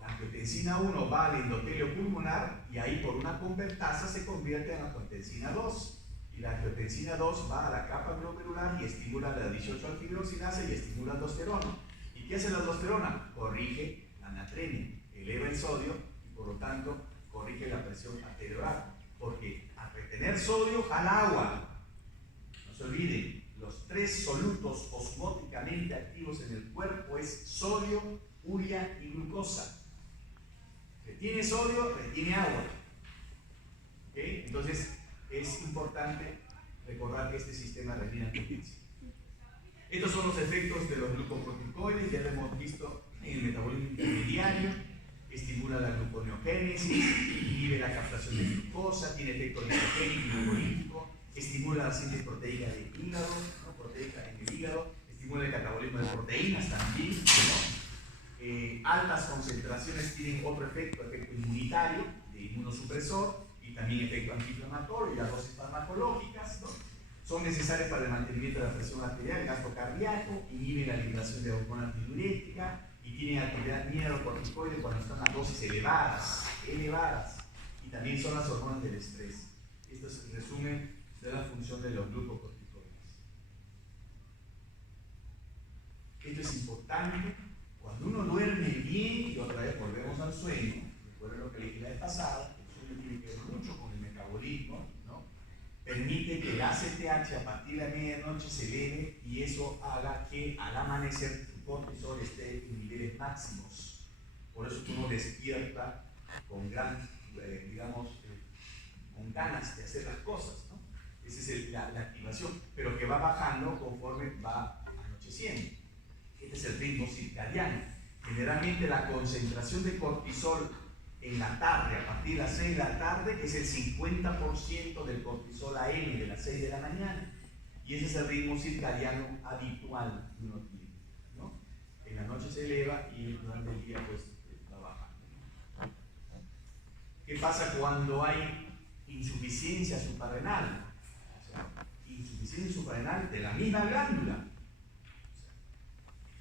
La angiotensina 1 va al endotelio pulmonar y ahí por una convertasa se convierte en angiotensina 2 Y la angiotensina 2 va a la capa glomerular y estimula la 18-alfa-hidroxilasa y estimula la aldosterona. ¿Y qué hace la aldosterona? Corrige la natremia, eleva el sodio y por lo tanto corrige la presión arterial. Porque al retener sodio jala agua. No se olviden, los 3 solutos osmóticamente activos en el cuerpo es sodio, urea y glucosa. Retiene sodio, retiene agua. ¿Okay? Entonces es importante recordar este sistema de renina-angiotensina. Estos son los efectos de los glucocorticoides, ya lo hemos visto en el metabolismo intermediario. Estimula la gluconeogénesis, inhibe la captación de glucosa, tiene efecto neurogénico y glucolítico, estimula la síntesis proteica del hígado, ¿no? Proteica en el hígado, estimula el catabolismo de proteínas también, ¿no? Altas concentraciones tienen otro efecto inmunitario, de inmunosupresor, y también efecto antiinflamatorio y a dosis farmacológicas, ¿no? Son necesarias para el mantenimiento de la presión arterial, el gasto cardíaco, inhibe la liberación de hormona antidiurética y tienen actividad mineralocorticoide cuando están a dosis elevadas, y también son las hormonas del estrés. Esto es el resumen de la función de los glucocorticoides. Esto es importante. Cuando uno duerme bien, y otra vez volvemos al sueño, recuerden lo que le dije la vez pasada, el sueño tiene que ver mucho con el metabolismo, ¿no? Permite que el ACTH a partir de la medianoche se eleve y eso haga que al amanecer tu cortisol esté en niveles máximos. Por eso uno despierta con gran, con ganas de hacer las cosas, ¿no? Esa es la activación, pero que va bajando conforme va anocheciendo. Este es el ritmo circadiano. Generalmente la concentración de cortisol en la tarde, a partir de las 6 de la tarde, es el 50% del cortisol AM de las 6 de la mañana. Y ese es el ritmo circadiano habitual que uno tiene, ¿no? En la noche se eleva y durante el día pues va bajando. ¿Qué pasa cuando hay insuficiencia suprarrenal? O sea, insuficiencia suprarrenal de la misma glándula.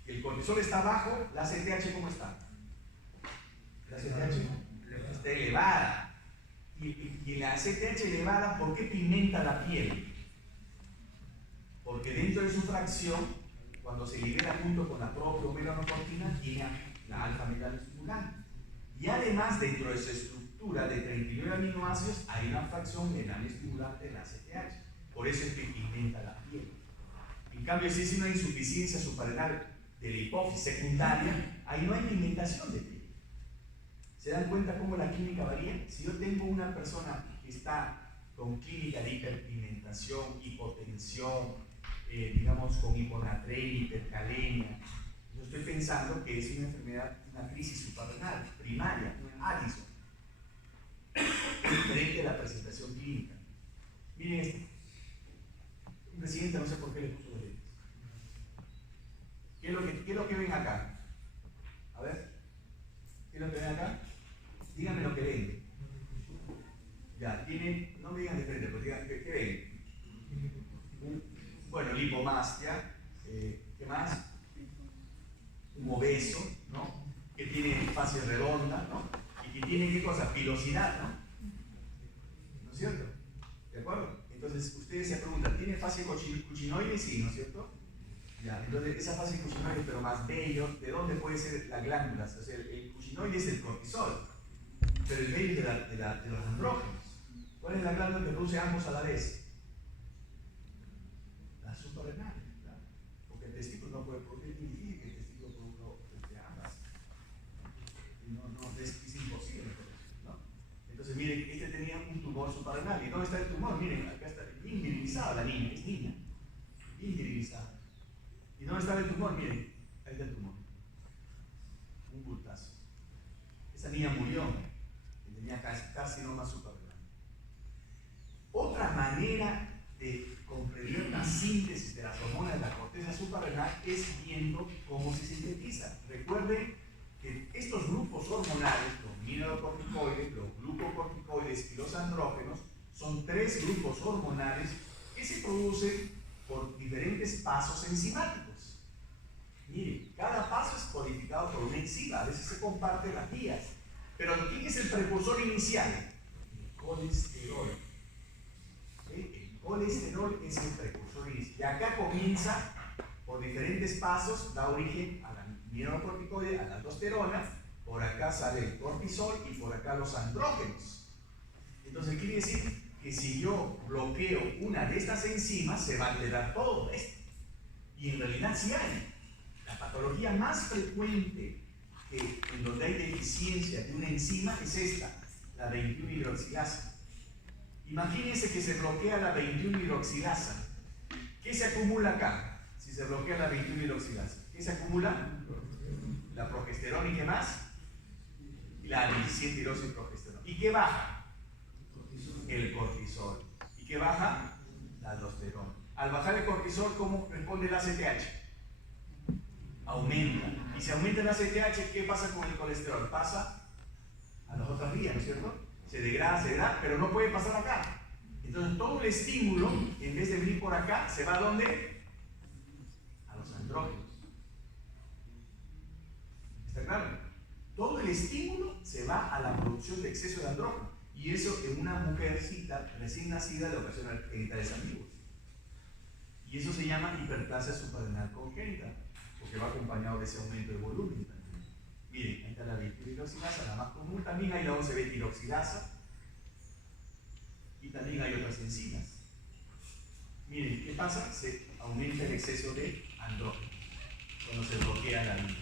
El cortisol está bajo, la ACTH ¿cómo está? La ACTH está elevada. Y la ACTH elevada, ¿por qué pigmenta la piel? Porque dentro de su fracción, cuando se libera junto con la propiomelaanocortina, tiene la alfa-metalestimulante. Y además, dentro de su estructura de 39 aminoácidos, hay una fracción metalestimulante en la ACTH. Por eso es que pigmenta la piel. En cambio, si es una insuficiencia suprarrenal de la hipófisis secundaria, ahí no hay pigmentación de piel. ¿Se dan cuenta cómo la química varía? Si yo tengo una persona que está con clínica de hiperpigmentación, hipotensión, con hiponatremia, hipercalemia, yo estoy pensando que es una enfermedad, una crisis suprarrenal primaria, un Addison. Es diferente a la presentación clínica. Miren esto. Un presidente, no sé por qué le puso los lentes. ¿Qué es lo que ven acá? A ver. ¿Qué es lo que ven acá? Díganme lo que ven. Ya, tienen, no me digan de frente, pero digan, ¿qué ven? Bueno, lipomastia. ¿Qué más? Un obeso, ¿no? Que tiene facies redonda, ¿no? Y que tiene, ¿qué cosa? Pilosidad, ¿no? ¿No es cierto? ¿De acuerdo? Entonces, ustedes se preguntan, ¿tiene facie cuchinoide? Sí, ¿no es cierto? Ya, entonces, esa fase cuchinoide, pero más bello, ¿de dónde puede ser la glándula? O sea, el cuchinoide es el cortisol, pero el bello es de los andrógenos. ¿Cuál es la glándula que produce ambos a la vez? La suprarrenal, ¿verdad? Porque el testículo no puede producir ni que el testículo produzca ambas. No, es imposible, ¿no? Entonces, miren, este tenía un tumor suprarrenal. ¿Y dónde está el tumor? Miren, acá está bien divinizada la niña, es niña, bien divinizada. ¿Y dónde estaba el tumor? Miren, ahí está el tumor. Un bultazo. Esa niña murió, tenía carcinoma suprarrenal. Otra manera de comprender la síntesis de las hormonas de la corteza suprarrenal es viendo cómo se sintetiza. Recuerden que estos grupos hormonales, los mineralocorticoides, los glucocorticoides y los andrógenos, son 3 grupos hormonales que se producen por diferentes pasos enzimáticos. Miren, cada paso es codificado por una enzima, a veces se comparten las vías. Pero ¿quién es el precursor inicial? El colesterol. El colesterol colesterol es el precursor inicial. Y acá comienza, por diferentes pasos, da origen a la mineralocorticoide, a la aldosterona, por acá sale el cortisol y por acá los andrógenos. Entonces quiere decir que si yo bloqueo una de estas enzimas, se va a alterar todo esto. Y en realidad sí hay. La patología más frecuente en donde hay deficiencia de una enzima es esta, la 21-hidroxilasa. Imagínense que se bloquea la 21-hidroxilasa. ¿Qué se acumula acá? Si se bloquea la 21-hidroxilasa, ¿qué se acumula? La progesterona. ¿Y qué más? La 17-hidroxiprogesterona. ¿Y qué baja? El cortisol. ¿Y qué baja? La aldosterona. Al bajar el cortisol, ¿cómo responde el ACTH? Aumenta. Y si aumenta el ACTH, ¿qué pasa con el colesterol? Pasa a las otras vías, ¿no es cierto? Se degrada, pero no puede pasar acá. Entonces todo el estímulo, en vez de venir por acá, ¿se va a dónde? A los andrógenos. ¿Está claro? Todo el estímulo se va a la producción de exceso de andrógeno. Y eso en una mujercita recién nacida le ocasiona genitales ambiguos. Y eso se llama hiperplasia suprarrenal congénita, porque va acompañado de ese aumento de volumen también. Miren, ahí está la 21-hidroxilasa, la más común. También hay la 11-beta-hidroxilasa. Y también hay otras enzimas. Miren, ¿qué pasa? Se aumenta el exceso de andrógeno cuando se bloquea la línea.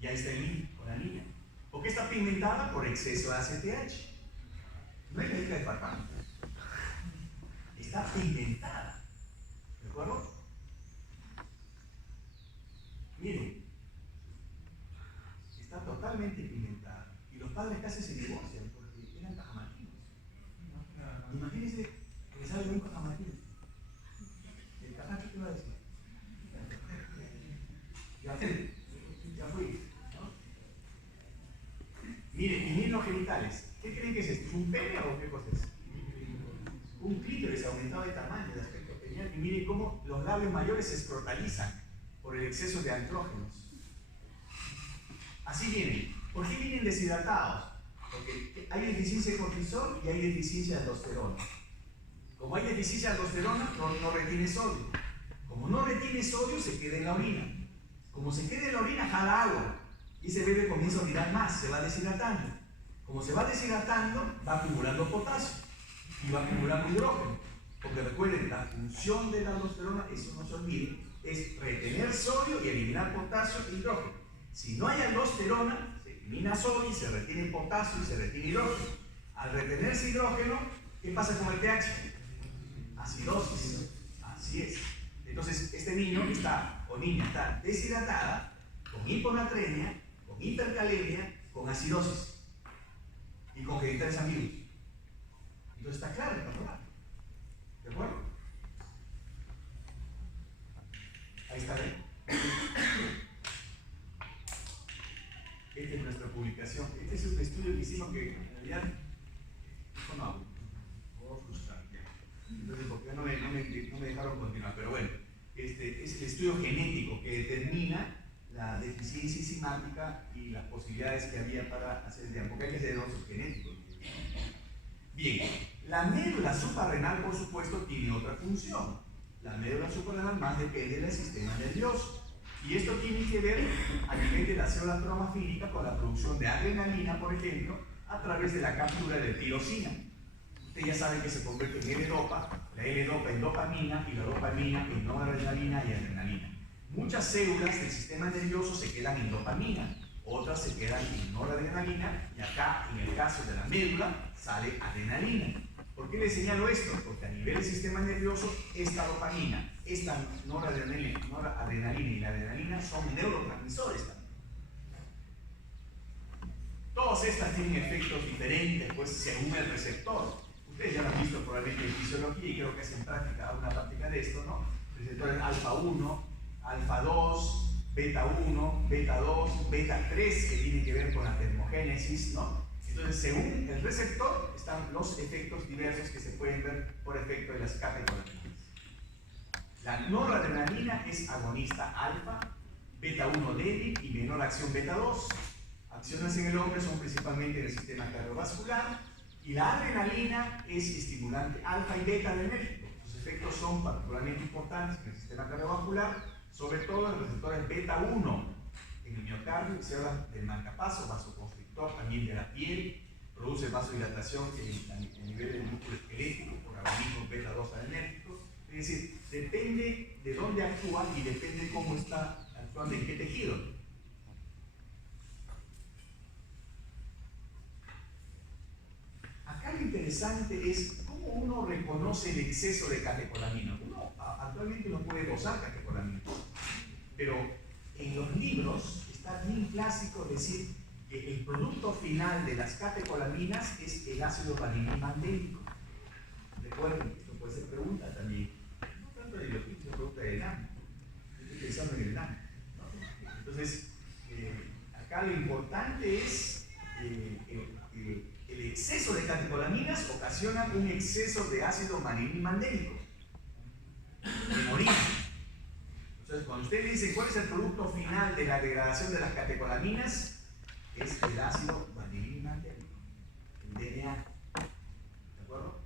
Y ahí está el niño o la niña. ¿Por qué está pigmentada? Por exceso de ACTH. No es la hija de papá. Está pigmentada. ¿De acuerdo? Miren, está totalmente pigmentada. Y los padres casi se divorcian porque eran cajamatinos. Imagínense que sale un cajamatino. ¿El cajacho qué va a decir? Ya fui. Miren, y miren los genitales. ¿Qué creen que es esto? ¿Es un pene o qué cosa es? Un clítoris aumentado de tamaño, de aspecto penial. Y miren cómo los labios mayores se escrotalizan por el exceso de andrógenos. Así vienen. ¿Por qué vienen deshidratados? Porque hay deficiencia de cortisol y hay deficiencia de aldosterona. Como hay deficiencia de aldosterona, no retiene sodio. Como no retiene sodio, se queda en la orina. Como se queda en la orina, jala agua. Y ese bebé comienza a orinar más, se va deshidratando. Como se va deshidratando, va acumulando potasio y va acumulando hidrógeno. Porque recuerden, la función de la aldosterona, eso no se olvide, es retener sodio y eliminar potasio e hidrógeno. Si no hay aldosterona, se elimina sodio y se retiene potasio y se retiene hidrógeno. Al retenerse hidrógeno, ¿qué pasa con el pH? Acidosis. Así es. Entonces, este niño o niña está deshidratada, con hiponatremia, con hipercalemia, con acidosis y con genitales ambiguos. Entonces está claro el panorama. ¿De acuerdo? Ahí está bien. Esta es nuestra publicación. Este es un estudio que hicimos que en realidad dijo no, puedo frustrar. Entonces, ¿por qué no me dejaron continuar? Pero bueno, este es el estudio genético que determina la deficiencia enzimática y las posibilidades que había para hacer el diagnóstico, porque hay que hacer diagnósticos genéticos. Bien, la médula suprarrenal, por supuesto, tiene otra función. La médula suprarrenal más depende del sistema nervioso. Y esto tiene que ver a nivel de la célula cromafílica con la producción de adrenalina, por ejemplo, a través de la captura de tirosina. Ustedes ya saben que se convierte en L-dopa, la L-dopa en dopamina y la dopamina en noradrenalina y adrenalina. Muchas células del sistema nervioso se quedan en dopamina, otras se quedan en noradrenalina y acá, en el caso de la médula, sale adrenalina. ¿Por qué les señalo esto? Porque a nivel del sistema nervioso, esta dopamina, esta noradrenalina y la adrenalina son neurotransmisores también. Todas estas tienen efectos diferentes, pues, según el receptor. Ustedes ya lo han visto probablemente en fisiología y creo que hacen una práctica de esto, ¿no? Receptores alfa 1, alfa 2, beta 1, beta 2, beta 3, que tiene que ver con la termogénesis, ¿no? Entonces, según el receptor, están los efectos diversos que se pueden ver por efecto de las catecolaminas. La noradrenalina es agonista alfa, beta 1 débil y menor acción beta 2. Acciones en el hombre son principalmente en el sistema cardiovascular, Y la adrenalina es estimulante alfa y beta adrenérgico. Sus efectos son particularmente importantes en el sistema cardiovascular, sobre todo en receptores beta 1 en el miocardio, que se habla del marcapaso, vasoconstrictor también de la piel, produce vasodilatación a nivel del músculo esquelético por agonismo beta 2 adrenérgico. Es decir, depende de dónde actúa y depende cómo está actuando en qué tejido. Acá lo interesante es cómo uno reconoce el exceso de catecolamina. Uno actualmente no puede dosar catecolamina, pero en los libros está bien clásico decir que el producto final de las catecolaminas es el ácido valinilmandélico. Recuerden, esto puede ser pregunta también. No tanto de biología, sino pregunta del ENAM. Estoy pensando en el ENAM. Entonces, acá lo importante es el exceso de catecolaminas ocasiona un exceso de ácido valinilmandélico en orina. Entonces, cuando usted le dice cuál es el producto final de la degradación de las catecolaminas, es el ácido valinilmandélico, el DNA. ¿De acuerdo?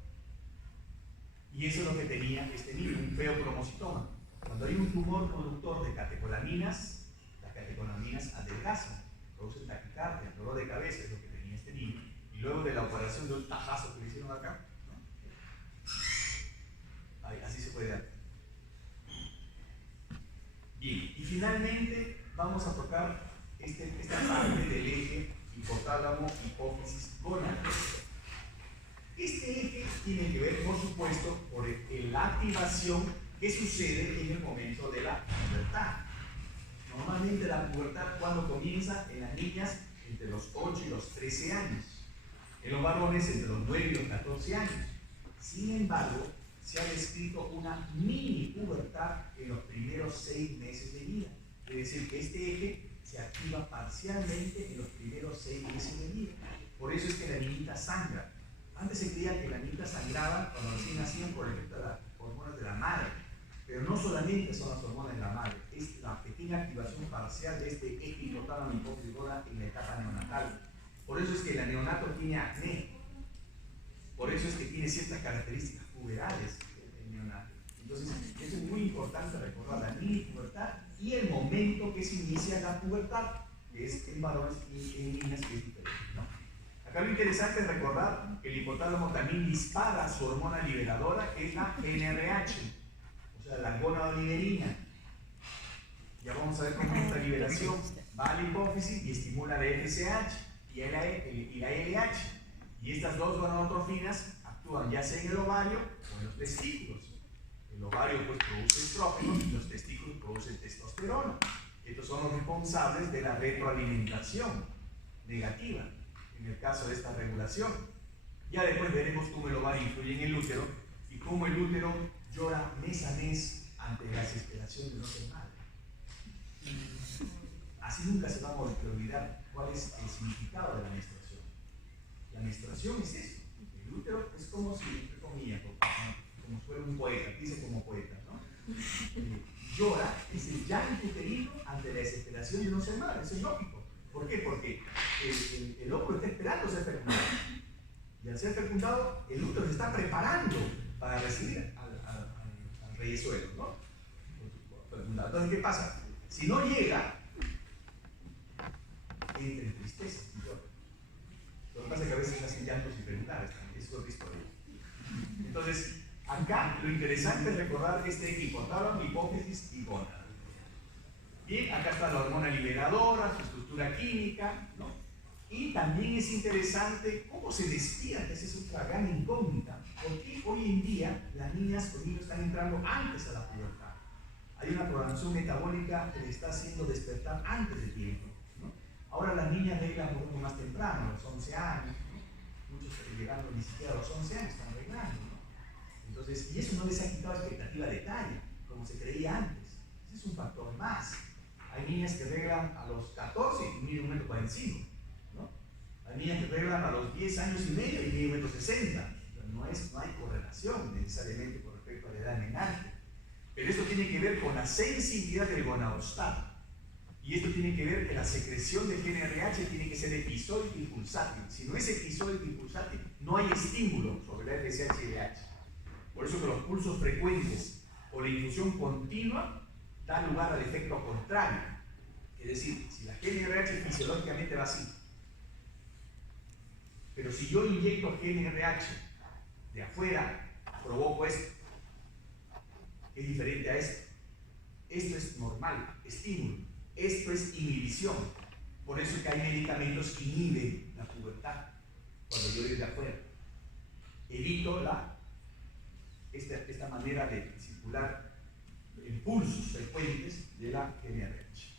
Y eso es lo que tenía este niño, un feocromocitoma. Cuando hay un tumor productor de catecolaminas, las catecolaminas adelgazan, producen taquicardia, dolor de cabeza, es lo que tenía este niño. Y luego de la operación de un tajazo que le hicieron acá, ¿no? Así se puede dar. Bien, y finalmente vamos a tocar esta parte del eje hipotálamo, hipófisis, gónada. Este eje tiene que ver, por supuesto, por la activación que sucede en el momento de la pubertad. Normalmente la pubertad, cuando comienza en las niñas entre los 8 y los 13 años, en los varones entre los 9 y los 14 años. Sin embargo, se ha descrito una mini pubertad en los primeros 6 meses de vida. Es decir, que este eje se activa parcialmente en los primeros 6 meses de vida. Por eso es que la niñita sangra. Antes se creía que la niñita sangraba cuando recién nacían por el efecto de las hormonas de la madre. Pero no solamente son las hormonas de la madre, es la pequeña activación parcial de este eje hipotálamo hipófisis gónada en la etapa neonatal. Por eso es que el neonato tiene acné. Por eso es que tiene ciertas características puberales el neonato. Entonces, eso es muy importante recordar la mini pubertad y el momento que se inicia la pubertad, que es en varones y en niñas, que es diferente, ¿no? Acá lo interesante es recordar que el hipotálamo también dispara su hormona liberadora, que es la NRH, o sea, la gonadoliberina. Ya vamos a ver cómo esta liberación va a la hipófisis y estimula la FSH y la LH. Y estas dos gonadotrofinas actúan ya sea en el ovario o en los testículos. El ovario pues produce estrógeno y los testículos producen testosterona. Estos son los responsables de la retroalimentación negativa en el caso de esta regulación. Ya después veremos cómo el ovario influye en el útero y cómo el útero llora mes a mes ante la desesperación de no ser madre. Así nunca se va a olvidar cuál es el significado de la menstruación. La menstruación es eso. El útero es como si, entre comillas, como fuera un poeta, dice como poeta, ¿no? Llora, es el llanto uterino ante la desesperación de no ser madre. Eso es lógico. ¿Por qué? Porque el óvulo está esperando ser fecundado. Y al ser fecundado, el útero se está preparando para recibir al reyesuelo, ¿no? Entonces, ¿qué pasa? Si no llega, entra en tristeza. Lo que pasa es que a veces hacen llantos infernales, eso es otra historia. Entonces, acá lo interesante es recordar este eje hipotálamo, hipófisis y gónada. Bien, acá está la hormona liberadora, su estructura química, ¿no? Y también es interesante cómo se despierta, esa es otra gran incógnita. ¿Por qué hoy en día las niñas o niños están entrando antes a la pubertad? Hay una programación metabólica que le está haciendo despertar antes de tiempo, ¿no? Ahora las niñas arreglan un poco más temprano, a los 11 años, ¿no? Muchos llegando ni siquiera a los 11 años están arreglando, ¿no? Entonces, y eso no les ha quitado expectativa de talla, como se creía antes. Ese es un factor más. Hay niñas que arreglan a los 14 y miden 1,45 m, ¿no? Hay niñas que arreglan a los 10 años y medio y miden 1,60 m. No hay correlación necesariamente con respecto a la edad menarca. Pero esto tiene que ver con la sensibilidad del gonadostato. Y esto tiene que ver que la secreción de GNRH tiene que ser episódica y pulsátil. Si no es episódica y pulsátil, no hay estímulo sobre la FSH y LH. Por eso que los pulsos frecuentes o la infusión continua dan lugar al efecto contrario. Es decir, si la GNRH fisiológicamente va así, pero si yo inyecto GNRH de afuera, provoco esto. Es diferente a esto. Esto es normal, estímulo. Esto es inhibición. Por eso es que hay medicamentos que inhiben la pubertad cuando yo voy de afuera. Evito esta manera de circular impulsos frecuentes de la GNRH.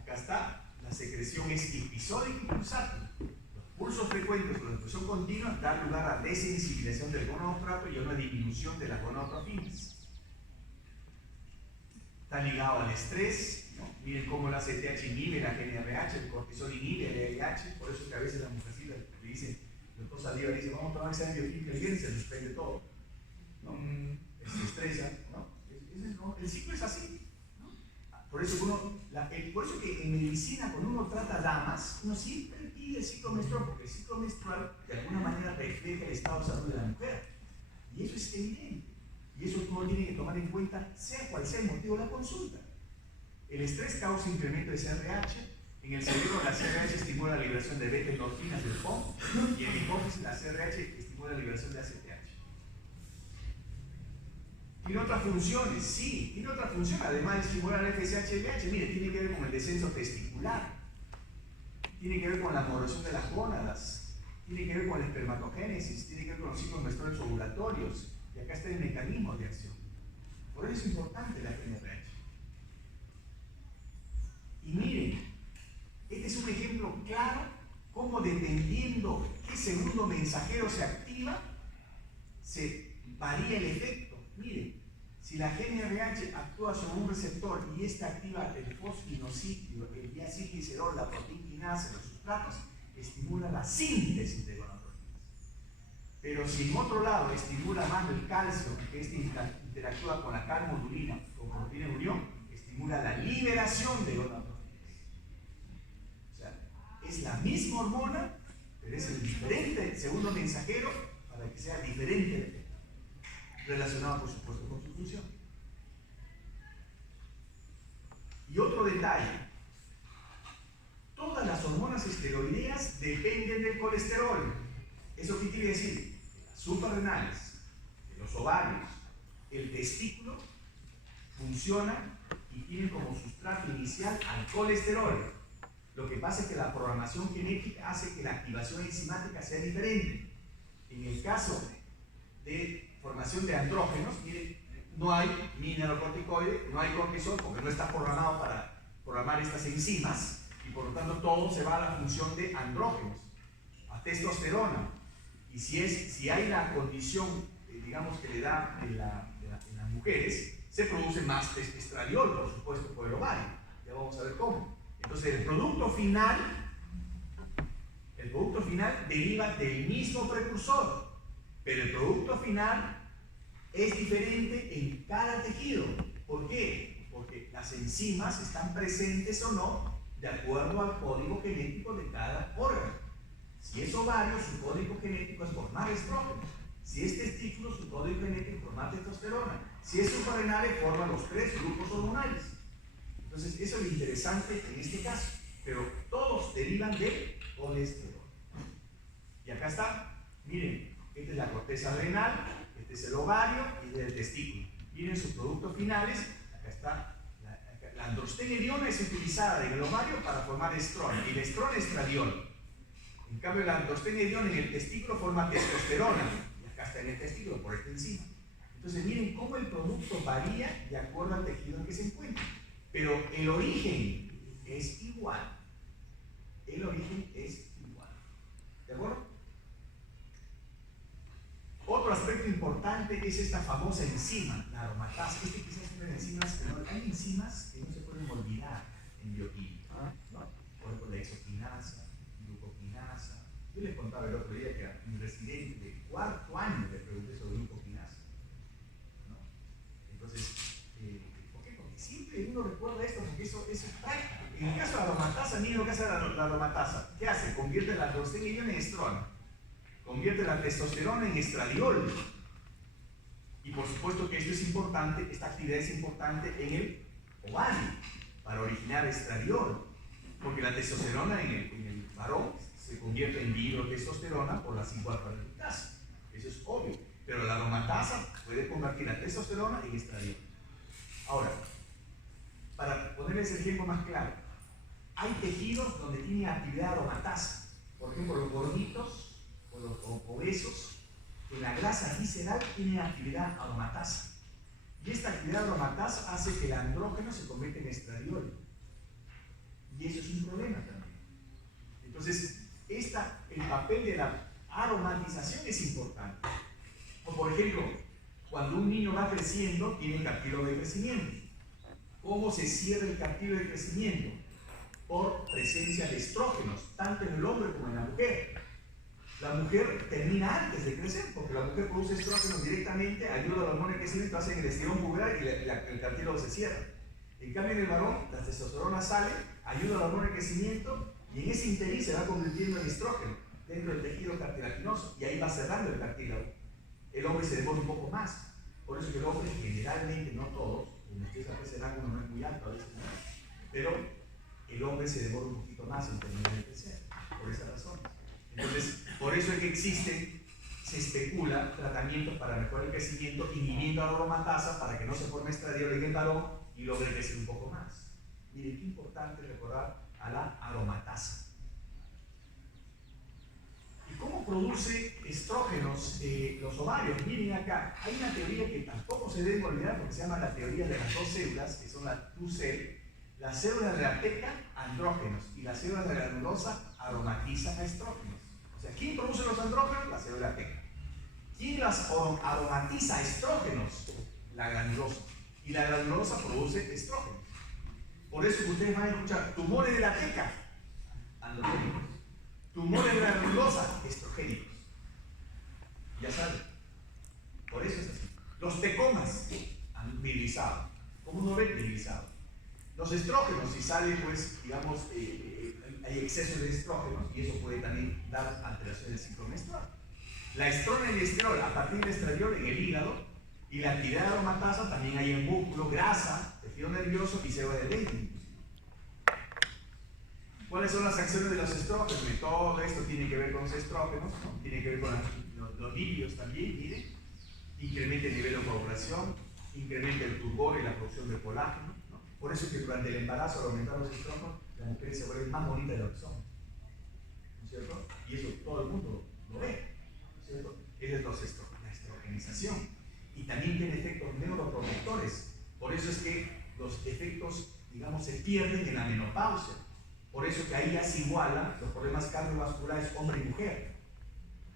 Acá está, la secreción es episódica y pulsátil. Los pulsos frecuentes con la infusión continua dan lugar a desensibilización del gonadotrato y a una disminución de las gonadotrofinas. Está ligado al estrés, ¿no? Miren cómo la CTH inhibe la GNRH, el cortisol inhibe el LH, por eso es que a veces las mujercitas le dicen, el doctor Saldívar le dice, vamos a tomar examen bioquímica y se suspende todo, ¿no? Se estresa, ¿no? El ciclo es así, ¿no? Por eso que en medicina, cuando uno trata damas, uno siempre pide el ciclo menstrual, porque el ciclo menstrual de alguna manera refleja el estado de salud de la mujer, y eso es evidente. Y eso uno tiene que tomar en cuenta, sea cual sea el motivo de la consulta. El estrés causa incremento de CRH. En el cerebro, la CRH estimula la liberación de beta-endorfinas del POM, y en la hipófisis, la CRH estimula la liberación de ACTH. ¿Tiene otras funciones? Sí, tiene otra función, además de estimular el FSH-LH. Mire, tiene que ver con el descenso testicular, tiene que ver con la modulación de las gónadas, tiene que ver con la espermatogénesis, tiene que ver con los ciclos menstruales ovulatorios. Y acá está el mecanismo de acción. Por eso es importante la GNRH. Y miren, este es un ejemplo claro cómo dependiendo qué segundo mensajero se activa, se varía el efecto. Miren, si la GNRH actúa sobre un receptor y este activa el fosfinociclio, el diacilglicerol, la proteína quinasa, los sustratos, estimula la síntesis de gonadotrofinas. Pero si en otro lado estimula más el calcio, que este interactúa con la calmodulina, con proteína de unión, estimula la liberación de gonadotrofinas. O sea, es la misma hormona, pero es el diferente segundo mensajero para que sea diferente el efecto, relacionado por supuesto con su función. Y otro detalle, todas las hormonas esteroideas dependen del colesterol. ¿Eso qué quiere decir? Las suprarrenales, los ovarios, el testículo funcionan y tienen como sustrato inicial al colesterol. Lo que pasa es que la programación genética hace que la activación enzimática sea diferente. En el caso de formación de andrógenos, miren, no hay mineralocorticoide, no hay cortisol, porque no está programado para programar estas enzimas, y por lo tanto todo se va a la función de andrógenos, a testosterona. Y si hay la condición, digamos, que le da en las mujeres, se produce más estradiol, por supuesto, por el ovario. Ya vamos a ver cómo. Entonces, el producto final deriva del mismo precursor, pero el producto final es diferente en cada tejido. ¿Por qué? Porque las enzimas están presentes o no de acuerdo al código genético de cada órgano. Si es ovario, su código genético es formar estrógeno. Si es testículo, su código genético es formar testosterona. Si es suprarrenal, forma los 3 grupos hormonales. Entonces, eso es lo interesante en este caso. Pero todos derivan de colesterol. Y acá está, miren, esta es la corteza adrenal, este es el ovario y este es el testículo. Miren sus productos finales, acá está. La androstenediona es utilizada en el ovario para formar estrón, y el estrón es estradiol. En cambio, la androstenediona en el testículo forma testosterona, y acá está en el testículo por esta enzima. Entonces, miren cómo el producto varía de acuerdo al tejido en que se encuentra. Pero el origen es igual. El origen es igual. ¿De acuerdo? Otro aspecto importante es esta famosa enzima, la aromatasa. Quizás son enzimas que no, hay enzimas que no se pueden olvidar en bioquímica, ¿no? Por ejemplo, la exoquinasa, glucoquinasa. Yo les contaba el otro día que a mi residente de 4º año le pregunté sobre glucoquinasa, ¿no? Entonces, ¿por qué? Porque siempre uno recuerda esto, porque eso es práctico. la aromatasa, ¿qué hace? Convierte la androstenediona en estrona, convierte la testosterona en estradiol. Y por supuesto que esto es importante, esta actividad es importante en el ovario, para originar estradiol, porque la testosterona en el varón se convierte en dihidrotestosterona por la 5-alfa-reductasa. Eso es obvio, pero la aromatasa puede convertir la testosterona en estradiol. Ahora, para ponerles el ejemplo más claro, hay tejidos donde tienen actividad aromatasa. Por ejemplo, los gorditos o los obesos, que la grasa visceral tiene actividad aromatasa. Y esta actividad aromatasa hace que el andrógeno se convierta en estradiol. Y eso es un problema también. Entonces, el papel de la aromatización es importante. O por ejemplo, cuando un niño va creciendo, tiene cartílago de crecimiento. ¿Cómo se cierra el cartílago de crecimiento? Por presencia de estrógenos, tanto en el hombre como en la mujer. La mujer termina antes de crecer, porque la mujer produce estrógenos directamente, ayuda a la hormona de crecimiento, hacen el estirón puberal y el cartílago se cierra. En cambio, en el varón, la testosterona sale, ayuda a la hormona de crecimiento y en ese interín se va convirtiendo en estrógeno dentro del tejido cartilaginoso y ahí va cerrando el cartílago. El hombre se demora un poco más. Por eso que el hombre, generalmente, no todos, como ustedes a veces el ángulo no es muy alto, a veces no, pero el hombre se demora un poquito más en terminar de crecer, por esa razón. Entonces, por eso es que existen, se especula, tratamientos para mejorar el crecimiento, inhibiendo la aromatasa para que no se forme estradiol en el varón y logre crecer un poco más. Miren, qué importante recordar a la aromatasa. ¿Y cómo produce estrógenos los ovarios? Miren acá, hay una teoría que tampoco se debe olvidar porque se llama la teoría de las dos células, que son la 2-cell. Las células de la teca, andrógenos, y las células de la granulosa aromatizan a estrógenos. O sea, ¿quién produce los andrógenos? La célula teca. ¿Quién las aromatiza a estrógenos? La granulosa. Y la granulosa produce estrógenos. Por eso que ustedes van a escuchar tumores de la teca, androgénicos. Tumores de la granulosa, estrogénicos. Ya saben. Por eso es así. Los tecomas, virilizados. ¿Cómo uno ve? Virilizados. Los estrógenos, si sale, pues, digamos, hay exceso de estrógenos y eso puede también dar alteraciones del ciclo menstrual. La estrona y el estrol a partir del estradiol en el hígado y la actividad aromatasa también hay en músculo, grasa, tejido nervioso y célula de Leydig. ¿Cuáles son las acciones de los estrógenos? Todo esto tiene que ver con los estrógenos, ¿no? Tiene que ver con los lípidos también, miren. Incrementa el nivel de coagulación, incrementa el turgor y la producción de colágeno. Por eso es que durante el embarazo, al aumentar los estrógenos, las mujeres se vuelven más bonitas de lo que son. ¿No es cierto? Y eso todo el mundo lo ve. ¿No es cierto? Esa es la estrogenización. Y también tiene efectos neuroprotectores. Por eso es que los efectos, digamos, se pierden en la menopausia. Por eso que ahí ya se igualan los problemas cardiovasculares hombre y mujer.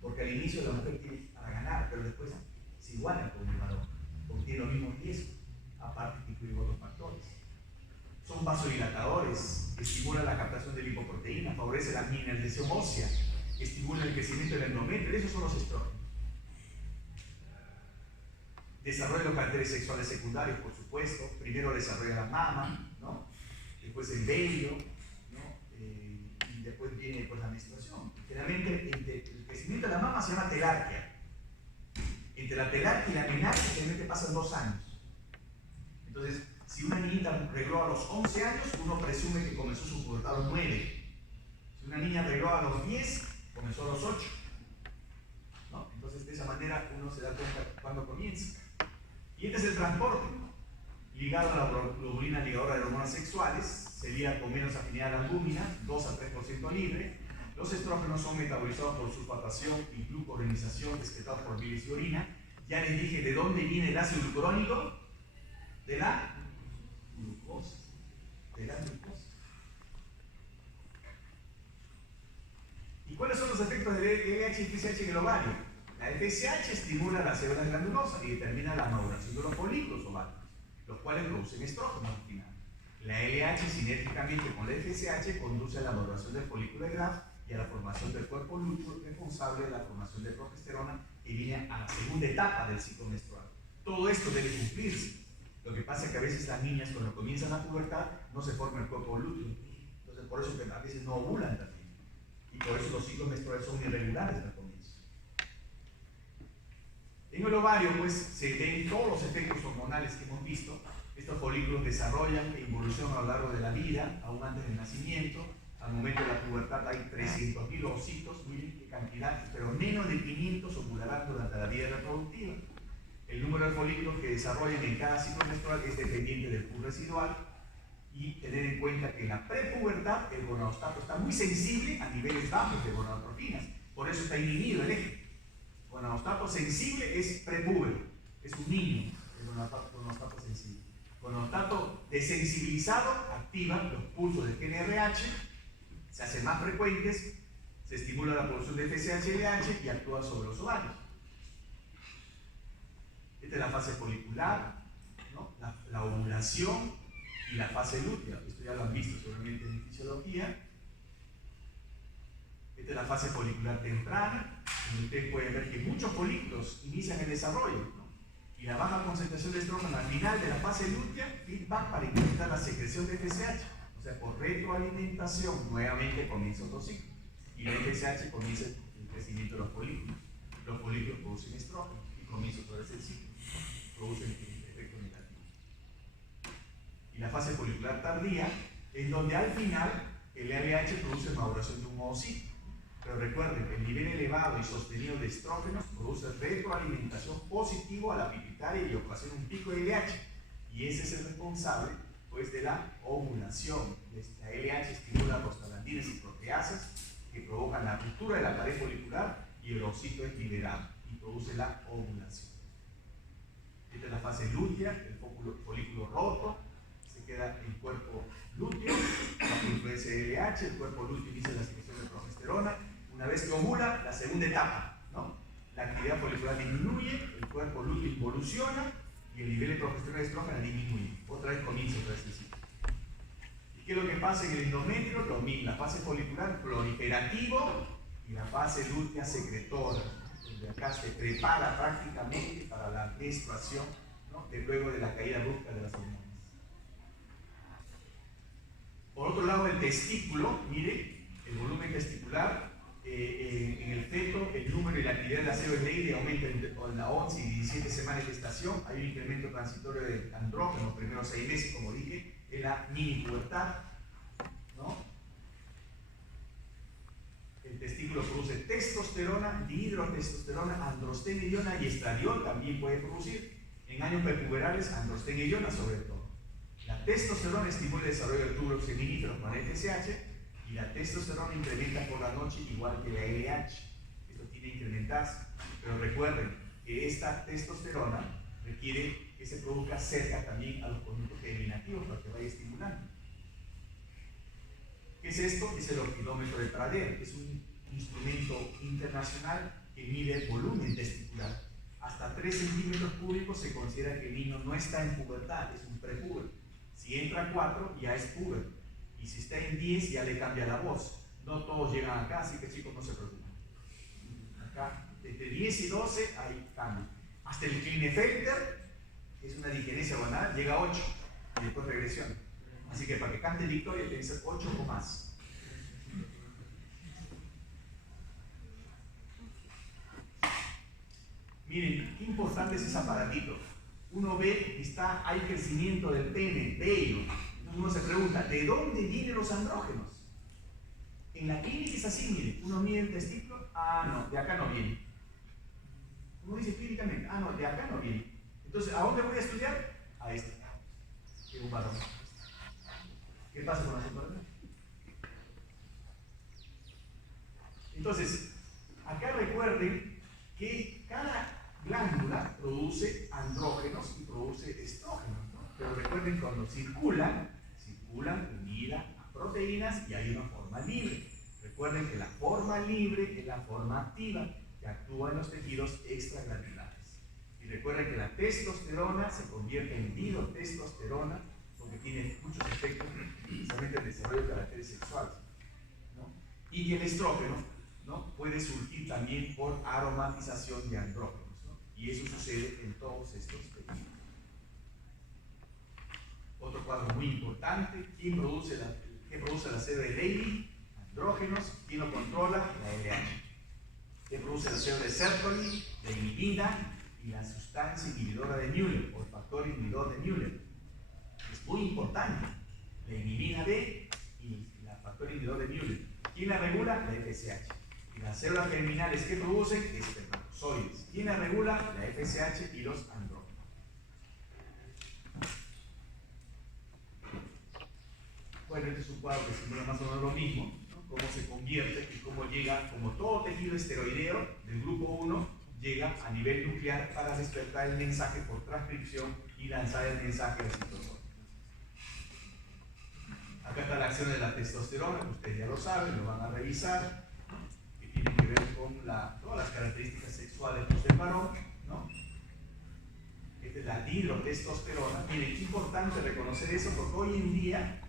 Porque al inicio la mujer tiene para ganar, pero después se igualan con el varón. Porque tiene los mismos riesgos. Aparte que incluyen otros factores. Son vasodilatadores, estimulan la captación de lipoproteínas, favorecen la mineralización ósea, estimulan el crecimiento del endometrio. Esos son los estrógenos. Desarrolla los caracteres sexuales secundarios, por supuesto. Primero desarrolla la mama, ¿no? Después el vello, ¿no? Y después viene pues, la menstruación. Generalmente el crecimiento de la mama se llama telarquia. Entre la telarquia y la menarquia generalmente pasan 2 años. Entonces, si una niñita arregló a los 11 años, uno presume que comenzó su pubertad a los 9. Si una niña arregló a los 10, comenzó a los 8. ¿No? Entonces, de esa manera uno se da cuenta cuándo comienza. Y este es el transporte, ¿no? Ligado a la globulina ligadora de hormonas sexuales, se liga con menos afinidad a la albúmina, 2 a 3% libre. Los estrógenos son metabolizados por sulfatación y glucorenización, excretados por bilis y orina. Ya les dije de dónde viene el ácido glucurónico. De la glucosa. De la glucosa. ¿Y cuáles son los efectos del LH y FSH en el ovario? La FSH estimula las células glandulosas y determina la maduración de los folículos ovarios, los cuales producen estrógenos al final. La LH sinérgicamente con la FSH conduce a la maduración del folículo de Graf y a la formación del cuerpo lúteo responsable de la formación de progesterona que viene a la segunda etapa del ciclo menstrual. Todo esto debe cumplirse. Lo que pasa es que a veces las niñas cuando comienzan la pubertad no se forma el cuerpo lúteo, entonces Entonces, por eso que a veces no ovulan también. Y por eso los ciclos menstruales son irregulares al comienzo. En el ovario, pues, se ven todos los efectos hormonales que hemos visto. Estos folículos desarrollan e evolucionan a lo largo de la vida, aún antes del nacimiento. Al momento de la pubertad hay 300.000 ovocitos, miren qué cantidad, pero menos de 500 ovularán durante la vida reproductiva. El número de folículos que desarrollan en cada ciclo menstrual es dependiente del pool residual. Y tener en cuenta que en la prepubertad el gonadostato está muy sensible a niveles bajos de gonadotrofinas, por eso está inhibido el eje. Gonadostato sensible es prepúbero, es un niño, el gonadostato sensible. Gonadostato desensibilizado activa los pulsos del GnRH, se hacen más frecuentes, se estimula la producción de FSH-LH y actúa sobre los ovarios. Esta es la fase folicular, ¿no? La ovulación y la fase lútea. Esto ya lo han visto seguramente en fisiología. Esta es la fase folicular temprana, donde ustedes pueden ver que muchos folículos inician el desarrollo, ¿no? Y la baja concentración de estrógeno al final de la fase lútea, feedback para incrementar la secreción de FSH. O sea, por retroalimentación, nuevamente comienza otro ciclo. Y la FSH comienza el crecimiento de los folículos. Los folículos producen estrógeno y comienza otra vez el ciclo. Producen efecto negativo. Y la fase folicular tardía es donde al final el LH produce maduración de un ovocito. Pero recuerden, el nivel elevado y sostenido de estrógenos produce retroalimentación positivo a la pituitaria y ocasiona un pico de LH. Y ese es el responsable, pues, de la ovulación. La LH estimula prostaglandinas y proteasas que provocan la ruptura de la pared folicular y el ovocito es liberado y produce la ovulación. Esta es la fase lútea, el folículo roto, se queda el cuerpo lúteo, bajo influencia de LH, el cuerpo lúteo inicia la secreción de progesterona. Una vez que ovula, la segunda etapa, ¿no? La actividad folicular disminuye, el cuerpo lúteo involuciona y el nivel de progesterona y estrógeno disminuye. Otra vez comienza otra vez el ciclo. ¿Y qué es lo que pasa en el endometrio? Lo mismo, la fase folicular proliferativo y la fase lútea secretora, donde acá se prepara prácticamente para la menstruación, ¿no? Luego de la caída brusca de las hormonas. Por otro lado, el testículo, mire, el volumen testicular, en el feto, el número y la actividad de la célula Leydig aumenta en la 11 y 17 semanas de gestación. Hay un incremento transitorio de andrógeno en los primeros 6 meses, como dije, en la mini pubertad, ¿no? El testículo produce testosterona, dihidrotestosterona, androstenediona y estradiol también puede producir. En años prepuberales, androstenediona sobre todo. La testosterona estimula el desarrollo del túbulo seminífero con FSH y la testosterona incrementa por la noche igual que la LH. Esto tiene que incrementarse. Pero recuerden que esta testosterona requiere que se produzca cerca también a los conductos germinativos para que vaya estimulando. ¿Qué es esto? Es el orquidómetro de Prader. Es un instrumento internacional que mide el volumen testicular. Hasta 3 centímetros cúbicos se considera que el niño no está en pubertad, es un prepúber. Si entra a 4 ya es puber. Y si está en 10 ya le cambia la voz. No todos llegan acá, así que chicos no se preocupen. Acá, entre 10 y 12 hay cambio. Hasta el Klinefelter, que es una digenesia banal, llega a 8 y después regresión. Así que para que cante victoria tiene que ser 8 o más. Miren, qué importante es ese aparatito. Uno ve que hay crecimiento del pene, bello. Entonces uno se pregunta, ¿de dónde vienen los andrógenos? En la clínica es así, miren. Uno mide el testículo, no, de acá no viene. Uno dice clínicamente, no, de acá no viene. Entonces, ¿a dónde voy a estudiar? A este. Que es un varón. ¿Qué pasa con las hormonas? Entonces, acá recuerden que cada glándula produce andrógenos y produce estrógenos, ¿no? Pero recuerden, cuando circulan unidas a proteínas y hay una forma libre. Recuerden que la forma libre es la forma activa que actúa en los tejidos extraglandulares. Y recuerden que la testosterona se convierte en dihidrotestosterona porque tiene muchos efectos, especialmente el desarrollo de caracteres sexuales, ¿no? Y el estrógeno, ¿no?, puede surgir también por aromatización de andrógenos, ¿no? Y eso sucede en todos estos tejidos. Otro cuadro muy importante, ¿quién produce ¿Qué produce el ácido de Levy? Andrógenos. ¿Quién lo controla? La LH. ¿Qué produce el ácido de Sertoli? La inhibina y la sustancia inhibidora de Müller, o el factor inhibidor de Müller. Es muy importante. La inhibina B y el factor inhibidor de Müller. ¿Quién la regula? La FSH. Y las células germinales que producen espermatozoides. ¿Quién la regula? La FSH y los andrógenos. Bueno, este es un cuadro que simula más o menos lo mismo, ¿no? Cómo se convierte y cómo llega, como todo tejido esteroideo del grupo 1, llega a nivel nuclear para despertar el mensaje por transcripción y lanzar el mensaje al citosol. Acá está la acción de la testosterona, que ustedes ya lo saben, lo van a revisar, que tiene que ver con todas las características sexuales del varón, ¿no? Esta es la dihidrotestosterona. Miren, es importante reconocer eso porque hoy en día,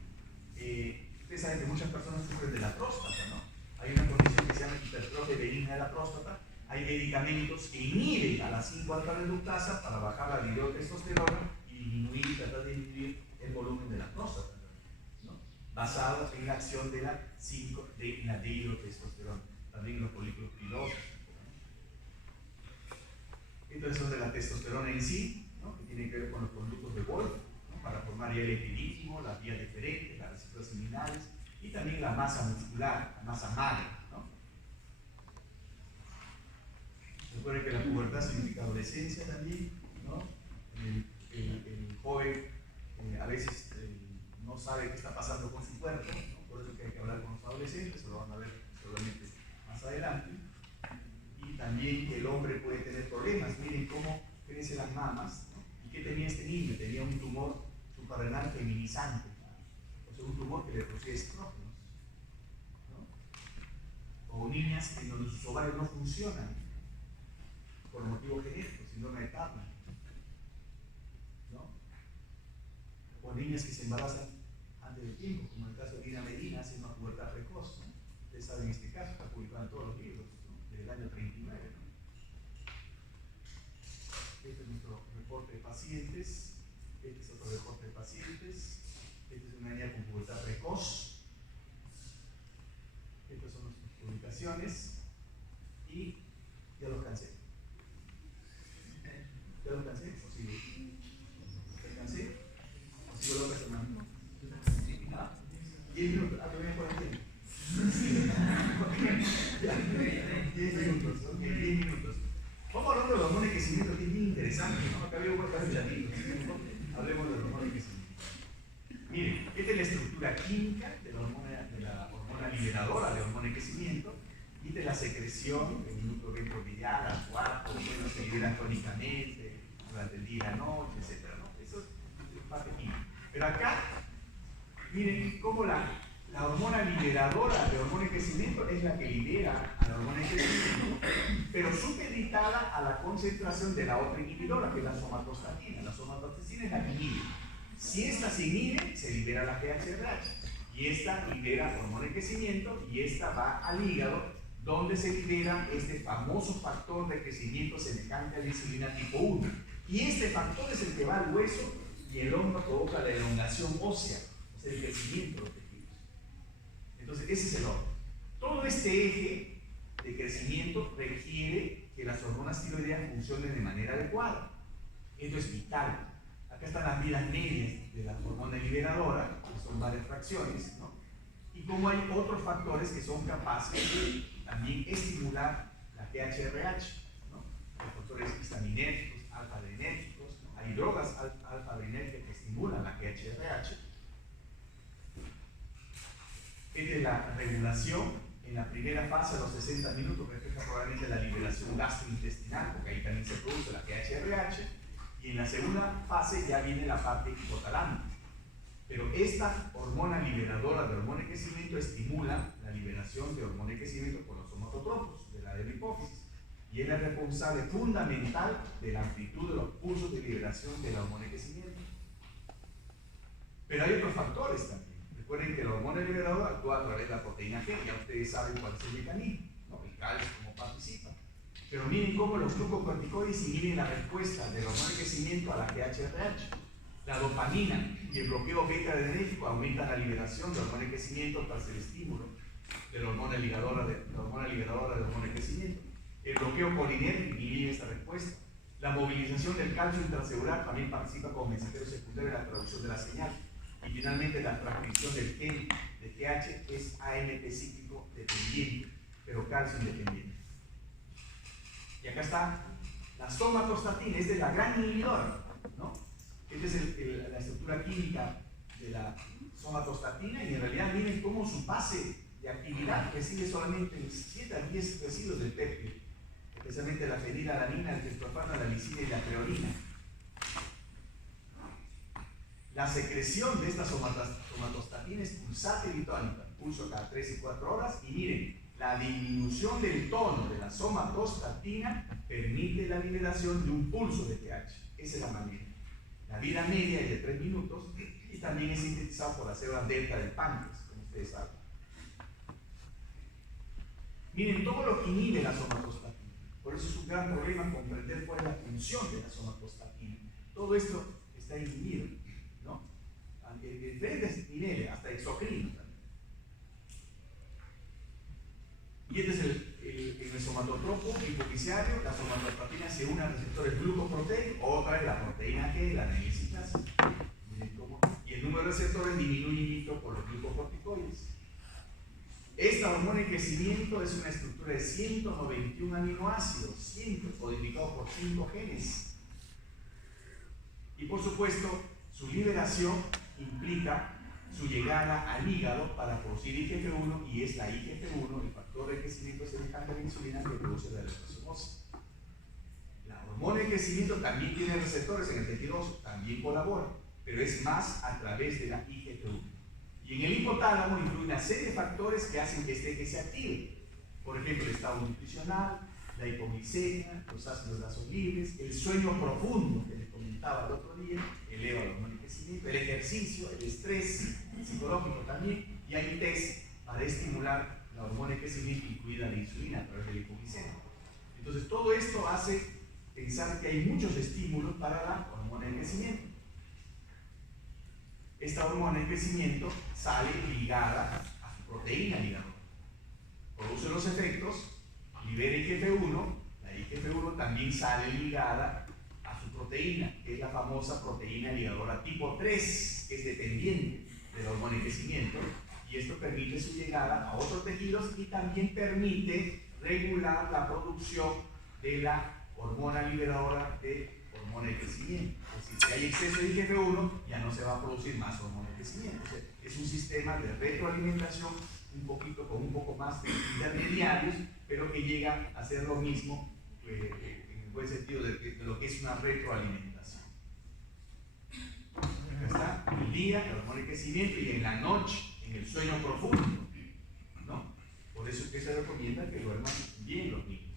ustedes saben que muchas personas sufren de la próstata, ¿no? Hay una condición que se llama hipertrofia benigna de la próstata. Hay medicamentos que inhiben a la 5-alfa-reductasa para bajar la dihidrotestosterona y tratar de disminuir el volumen de la próstata, ¿no? Basado en la acción de la dihidrotestosterona, también en los folículos pilosos. Entonces son de la testosterona en sí, ¿no? Que tiene que ver con los conductos de Wolff, ¿no? Para formar ya el epidídimo, las vías deferentes, las vesículas seminales y también la masa muscular, la masa magra, ¿no? Recuerden que la pubertad significa adolescencia también, ¿no? El joven a veces no sabe qué está pasando con su cuerpo, ¿no? Por eso es que hay que hablar con los adolescentes, eso lo van a ver seguramente más adelante. Y también el hombre puede tener problemas. Miren cómo crecen las mamas, ¿no? ¿Y qué tenía este niño? Tenía un tumor suprarrenal feminizante, ¿no? O sea, un tumor que le producía estrógenos, ¿no? O niñas en donde sus ovarios no funcionan por motivo genético, síndrome de Turner, ¿no? O niñas que se embarazan antes de tiempo, como en el caso de Lina Medina, hace una pubertad precoz, ¿no? Ustedes saben este caso, está publicado en todos los libros, ¿no? Del año 39, ¿no? Este es nuestro reporte de pacientes, este es otro reporte de pacientes, este es una niña con pubertad precoz, estas son nuestras publicaciones y ya los cansé. ¿Ya lo cansé? ¿O sigo? ¿Ya cansé? ¿O sigo loca semana? ¿Ah? 10 minutos. Ah, todavía por aquí. 10 minutos, ok, 10 minutos. Vamos a hablar de la hormona de crecimiento, que es bien interesante, ¿no? Acá veo un par de chatitos. Hablemos de la hormona de crecimiento. Miren, esta es la estructura química de la hormona liberadora de hormona de crecimiento. Y de la secreción, el núcleo ventromedial, al cuarto, bueno, se libera crónicamente durante el día y la noche, etc., ¿no? Eso es parte química. Pero acá, miren cómo la hormona liberadora de hormona de crecimiento es la que libera a la hormona de crecimiento, pero supeditada a la concentración de la otra inhibidora, que es la somatostatina. La somatostatina es la que inhibe. Si esta se inhibe, se libera la GHRH. Y esta libera hormona de crecimiento y esta va al hígado, donde se libera este famoso factor de crecimiento semejante a la insulina tipo 1. Y este factor es el que va al hueso y el hombro provoca la elongación ósea, o sea, el crecimiento de los tejidos. Entonces, ese es el orden. Todo este eje de crecimiento requiere que las hormonas tiroideas funcionen de manera adecuada. Esto es vital. Acá están las vidas medias de la hormona liberadora, que son varias fracciones, ¿no? Y como hay otros factores que son capaces de también estimular la GHRH, ¿no? Los factores histaminérgicos, alfa-adrenérgicos, ¿no? Hay drogas alfa-adrenérgicas que estimulan la GHRH. Esta es la regulación. En la primera fase, a los 60 minutos, refleja probablemente la liberación gastrointestinal, porque ahí también se produce la GHRH. Y en la segunda fase ya viene la parte hipotalámica. Pero esta hormona liberadora de hormona de crecimiento estimula la liberación de hormona de crecimiento por los somatotropos de la hipófisis y es la responsable fundamental de la amplitud de los pulsos de liberación de la hormona de crecimiento. Pero hay otros factores también. Recuerden que la hormona liberadora actúa a través de la proteína G, ya ustedes saben cuál es el mecanismo, ¿no? El calcio cómo participa. Pero miren cómo los glucocorticoides inhiben la respuesta de la hormona de crecimiento a la GHRH. La dopamina y el bloqueo beta-adrenérgico aumentan la liberación de hormona de crecimiento tras el estímulo de la hormona liberadora de hormona de crecimiento. El bloqueo colinérgico inhibe esta respuesta. La movilización del calcio intracelular también participa como mensajero secundario en la traducción de la señal. Y finalmente la transcripción del TEM de TH es AMP cíclico dependiente, pero calcio independiente. Y acá está la somatostatina, es de la gran inhibidora, ¿no? Esta es la estructura química de la somatostatina y en realidad miren cómo su base de actividad recibe solamente 7 a 10 residuos del péptido, especialmente la fenilalanina, el triptofano, la lisina y la creolina. La secreción de esta somatostatina es pulsante bitónica, pulso cada 3 y 4 horas, y miren, la disminución del tono de la somatostatina permite la liberación de un pulso de TH. Esa es la manera. La vida media es de 3 minutos y también es sintetizado por las células delta del páncreas, como ustedes saben. Miren, todo lo que inhibe la somatostatina. Por eso es un gran problema comprender cuál es la función de la somatostatina. Todo esto está inhibido, ¿no? En diferentes niveles, hasta exocrino también. Y este es el somatotropo hipofisiario. La somatostatina se une a receptores glucoproteicos, otra es la proteína G, la neglicinasa. Y el número de receptores disminuye in vitro por los glucocorticoides. Esta hormona de crecimiento es una estructura de 191 aminoácidos, 100 codificados por 5 genes. Y por supuesto, su liberación implica su llegada al hígado para producir IGF-1, y es la IGF-1, el factor de crecimiento semejante a la insulina, que produce la lactosomosis. La hormona de crecimiento también tiene receptores en el tejido óseo, también colabora, pero es más a través de la IGF-1. Y en el hipotálamo incluye una serie de factores que hacen que este eje se active. Por ejemplo, el estado nutricional, la hipoglicemia, los ácidos grasos libres, el sueño profundo que les comentaba el otro día, eleva la hormona de crecimiento, el ejercicio, el estrés psicológico también, y hay test para estimular la hormona de crecimiento, incluida la insulina a través de la hipoglicemia. Entonces, todo esto hace pensar que hay muchos estímulos para la hormona de crecimiento. Esta hormona de crecimiento sale ligada a su proteína ligadora. Produce los efectos, libera IGF-1, la IGF-1 también sale ligada a su proteína, que es la famosa proteína ligadora tipo 3, que es dependiente de la hormona de crecimiento, y esto permite su llegada a otros tejidos y también permite regular la producción de la hormona liberadora de hormona de crecimiento. Es decir, si hay exceso de IGF-1, ya no se va a producir más hormona de crecimiento. O sea, es un sistema de retroalimentación con un poco más de intermediarios, pero que llega a ser lo mismo en el buen sentido de lo que es una retroalimentación. Acá está, en el día, la hormona de crecimiento, y en la noche, en el sueño profundo, ¿no? Por eso es que se recomienda que duerman bien los niños.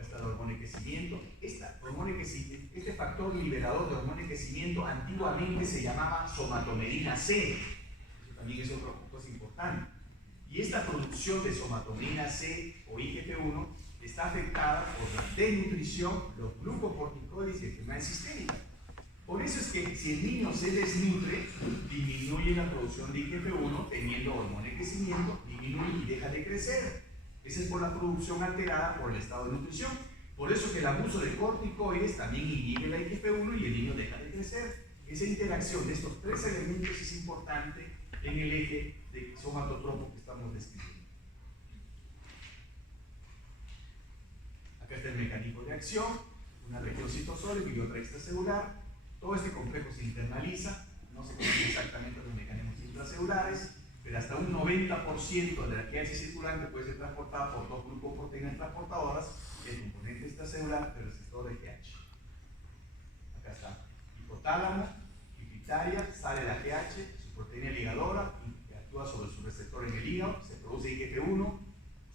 Hasta la hormona de crecimiento. Este factor liberador de hormona de crecimiento antiguamente se llamaba somatomerina C. Eso también es otra cosa importante. Y esta producción de somatomerina C o IGF-1 está afectada por la desnutrición, los glucocorticoides y enfermedades sistémicas. Por eso es que si el niño se desnutre, disminuye la producción de IGF-1, teniendo hormona de crecimiento, disminuye y deja de crecer. Esa es por la producción alterada por el estado de nutrición. Por eso que el abuso de corticoides también inhibe la IGF-1 y el niño deja de crecer. Esa interacción de estos tres elementos es importante en el eje de somatotropo que estamos describiendo. Acá está el mecanismo de acción, una región citosólica y otra extracelular. Todo este complejo se internaliza, no se conocen exactamente los mecanismos intracelulares, pero hasta un 90% de la TH circulante puede ser transportada por dos glucoproteínas transportadoras, el componente extracelular del receptor de TH. Acá está, hipotálamo, pituitaria, sale la TH, su proteína ligadora, que actúa sobre su receptor en el hígado, se produce IGF-1,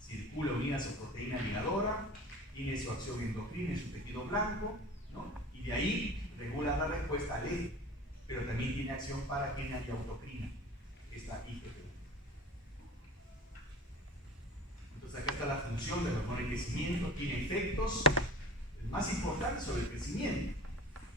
circula unida a su proteína ligadora, tiene su acción endocrina en su tejido blanco, ¿no? Y de ahí regula la respuesta al eje, pero también tiene acción paracrina y autocrina, esta IGF-1. Entonces acá está la función del hormona de crecimiento, tiene efectos, más importante sobre el crecimiento,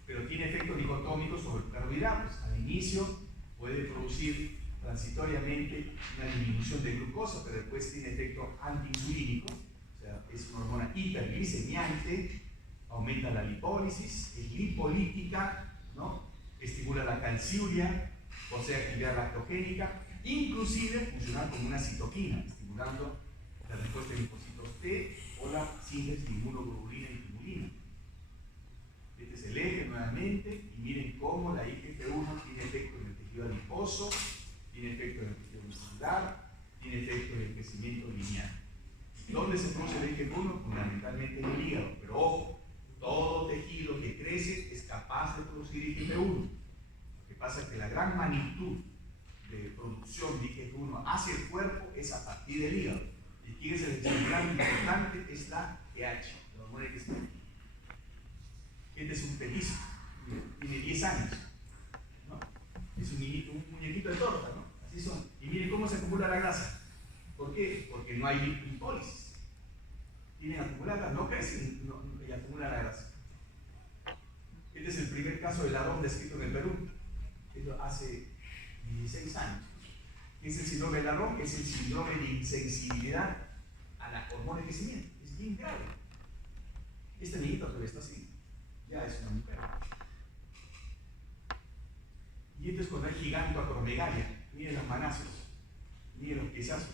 pero tiene efectos dicotómicos sobre los carbohidratos. Al inicio puede producir transitoriamente una disminución de glucosa, pero después tiene efecto antiinsulínico, o sea, es una hormona hiperglicemiante, aumenta la lipólisis, es lipolítica, ¿no? Estimula la calciuria, posee actividad lactogénica, inclusive funciona como una citoquina, estimulando la respuesta de linfocitos T o la síntesis de inmunoglobulina y tubulina. Este es el eje nuevamente, y miren cómo la IGF-1 tiene efecto en el tejido adiposo, tiene efecto en el tejido muscular, tiene efecto en el crecimiento lineal. ¿Dónde se produce el IGF-1? Fundamentalmente en el hígado, pero ojo, todo tejido que crece es capaz de producir IGF-1. Lo que pasa es que la gran magnitud de producción de IGF-1 hacia el cuerpo es a partir del hígado. ¿Y quién es el estimulante importante? Es la EH, la hormona de crecimiento. Este es un petizo, tiene 10 años, ¿no? Es un muñequito de torta, ¿no? Así son. Y miren cómo se acumula la grasa. ¿Por qué? Porque no hay lipólisis. Tienen acumulada, no crecen y acumulan la grasa. Este es el primer caso de ladrón descrito en el Perú. Esto hace 16 años. ¿Qué es el síndrome de ladrón? Es el síndrome de insensibilidad a la hormona de crecimiento. Es bien grave. Este niñito todavía está así. Ya es una mujer. Y esto es cuando hay gigantoacromegalia. Miren los manazos, miren los piezazos.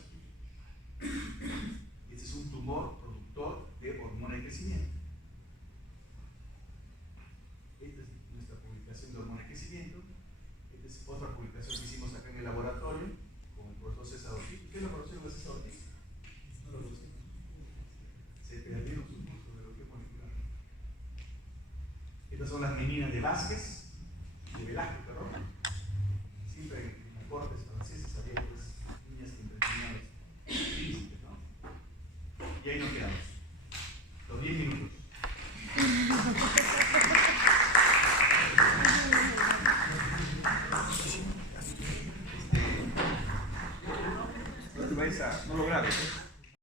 Este es un tumor productor de hormona de crecimiento. Esta es nuestra publicación de hormona de crecimiento. Esta es otra publicación que hicimos acá en el laboratorio con el profesor César Ortiz. ¿Ustedes lo conocieron a César Ortiz? No lo conocen. Se perdieron sus cursos de biología molecular. Estas son las meninas de Vázquez, de Velázquez, perdón. Siempre en las cortes francesas había pues, niñas que entretenían a los príncipes, ¿no? Y ahí nos quedamos. Los 10 minutos. No lo grabes.